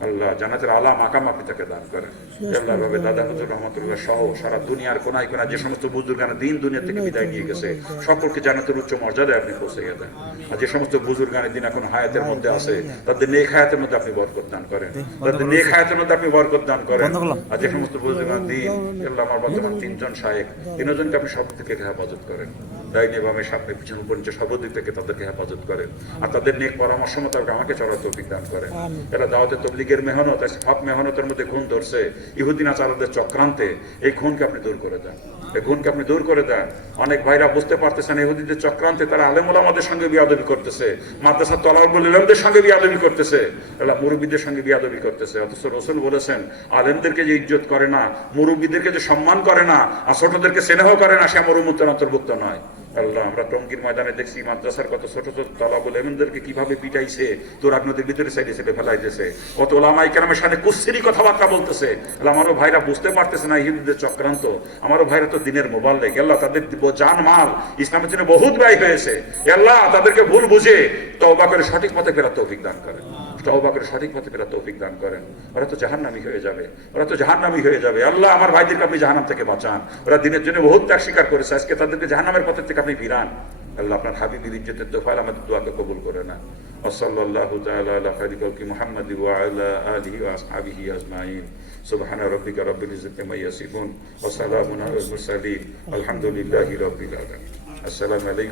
আল্লাহ জান্নাতের আলা মাকাম আপনি তাকে দান করেন। আল্লাহ ভাবে দাদা হুজুর রহমতুল্লাহ সহ সারা দুনিয়ার কোনায় কোনায় যে সমস্ত বুজুর্গান দিন দুনিয়া থেকে বিদায় নিয়ে গেছে, সকলকে জান্নাতের উচ্চ মর্যাদায় আপনি পৌঁছাইয়া দেন। আর যে সমস্ত বুজুর্গানের দিন এখন হায়াতের মধ্যে আছে, তাদের নেক হায়াতের মধ্যে আপনি বরকত দান করেন, তাদের নেক হায়াতের মধ্যে আপনি বরকত দান করেন। আর যে সমস্ত বুজুর্গান দিন, আল্লাহ আমার বর্তমান 3 জন শায়েখ, 3 জনকে আপনি সব দিক থেকে হেফাজত করেন। ডাইনে বামে সামনে পিছনে উপর নিচে সব দিক থেকে তাদেরকে হেফাজত করেন। আর তাদের নেক পরামর্শ মোতাবেক আমাকে চলার তৌফিক দান করেন। এরা দাওয়াতে তবলিগের মেহনত, হক মেহনতের মধ্যে খুন ধরছে, ইহুদি নাসারাদের চক্রান্তে, এই খুনকে আপনি দূর করে দেন, এই খুনকে আপনি দূর করে দেন। অনেক ভাইরা বুঝতে পারতেছেন ইহুদিদের চক্রান্তে তারা আলেম ওলামাদের সঙ্গে বিয়াদবি করতেছে, মাদ্রাসা তলাবুল ইলমদের সঙ্গে বিয়াদবি করতেছে, এরা মুরব্বীদের সঙ্গে বিয়াদবি করতেছে। অথচ রাসূল বলেছেন আলেমদেরকে যে ইজ্জত করে না, মুরব্বীদেরকে যে সম্মান করে না, আর ছোটদেরকে স্নেহ করে না, সে আমার উম্মতের অন্তর্ভুক্ত নয়। আল্লাহ আমরা টঙ্গীর ময়দানে দেখছি মাদ্রাসার কত ছোট ছোট তালাবুল ইলমদেরকে কিভাবে পিটাইছে, তোরাক নদীর ভিতরে সাইডে সাইডে ফেলাইতেছে, কত ওলামা ইকরামের সাথে কুচ্ছিরি কথাবার্তা বলতেছে। আমারও ভাইরা বুঝতে পারতেছে না ইহুদিদের চক্রান্ত, আমারও ভাইরা তো দিনের মোবাল্লেগ। আল্লাহ তাদের জান মাল ইসলামের জন্য বহুত ব্যয় হয়েছে। আল্লাহ তাদেরকে ভুল বুঝে তওবা করে সঠিক পথে ফেরার তৌফিক দান করেন, তওবা করে সঠিক পথে ফেরার তৌফিক দান করেন। ওরা তো জাহান্নামী হয়ে যাবে, ওরা তো জাহান্নামী হয়ে যাবে। আল্লাহ আমার ভাইদেরকে আপনি জাহান্নাম থেকে বাঁচান। ওরা দিনের জন্য বহুত ত্যাগ স্বীকার করেছে, আজকে তাদেরকে জাহান্নামের পথের থেকে আপনি ফিরান। আল্লাহ আপনার হাবিবের ইজ্জতের দোহাইল আমাদের দোয়াকে কবুল করে না। ওয়াসাল্লাল্লাহু তাআলা আলা খায়রি খালকি মুহাম্মাদি ওয়া আলা আলিহি ওয়া আসহাবিহি আজমাইন। সুবহানা রাব্বিকা রাব্বিল ইজ্জাতি আম্মা ইয়াসিফুন ওয়া সালামুন আলাল মুরসালিন আলহামদুলিল্লাহি রাব্বিল আলামিন। আসসালামু আলাইকুম।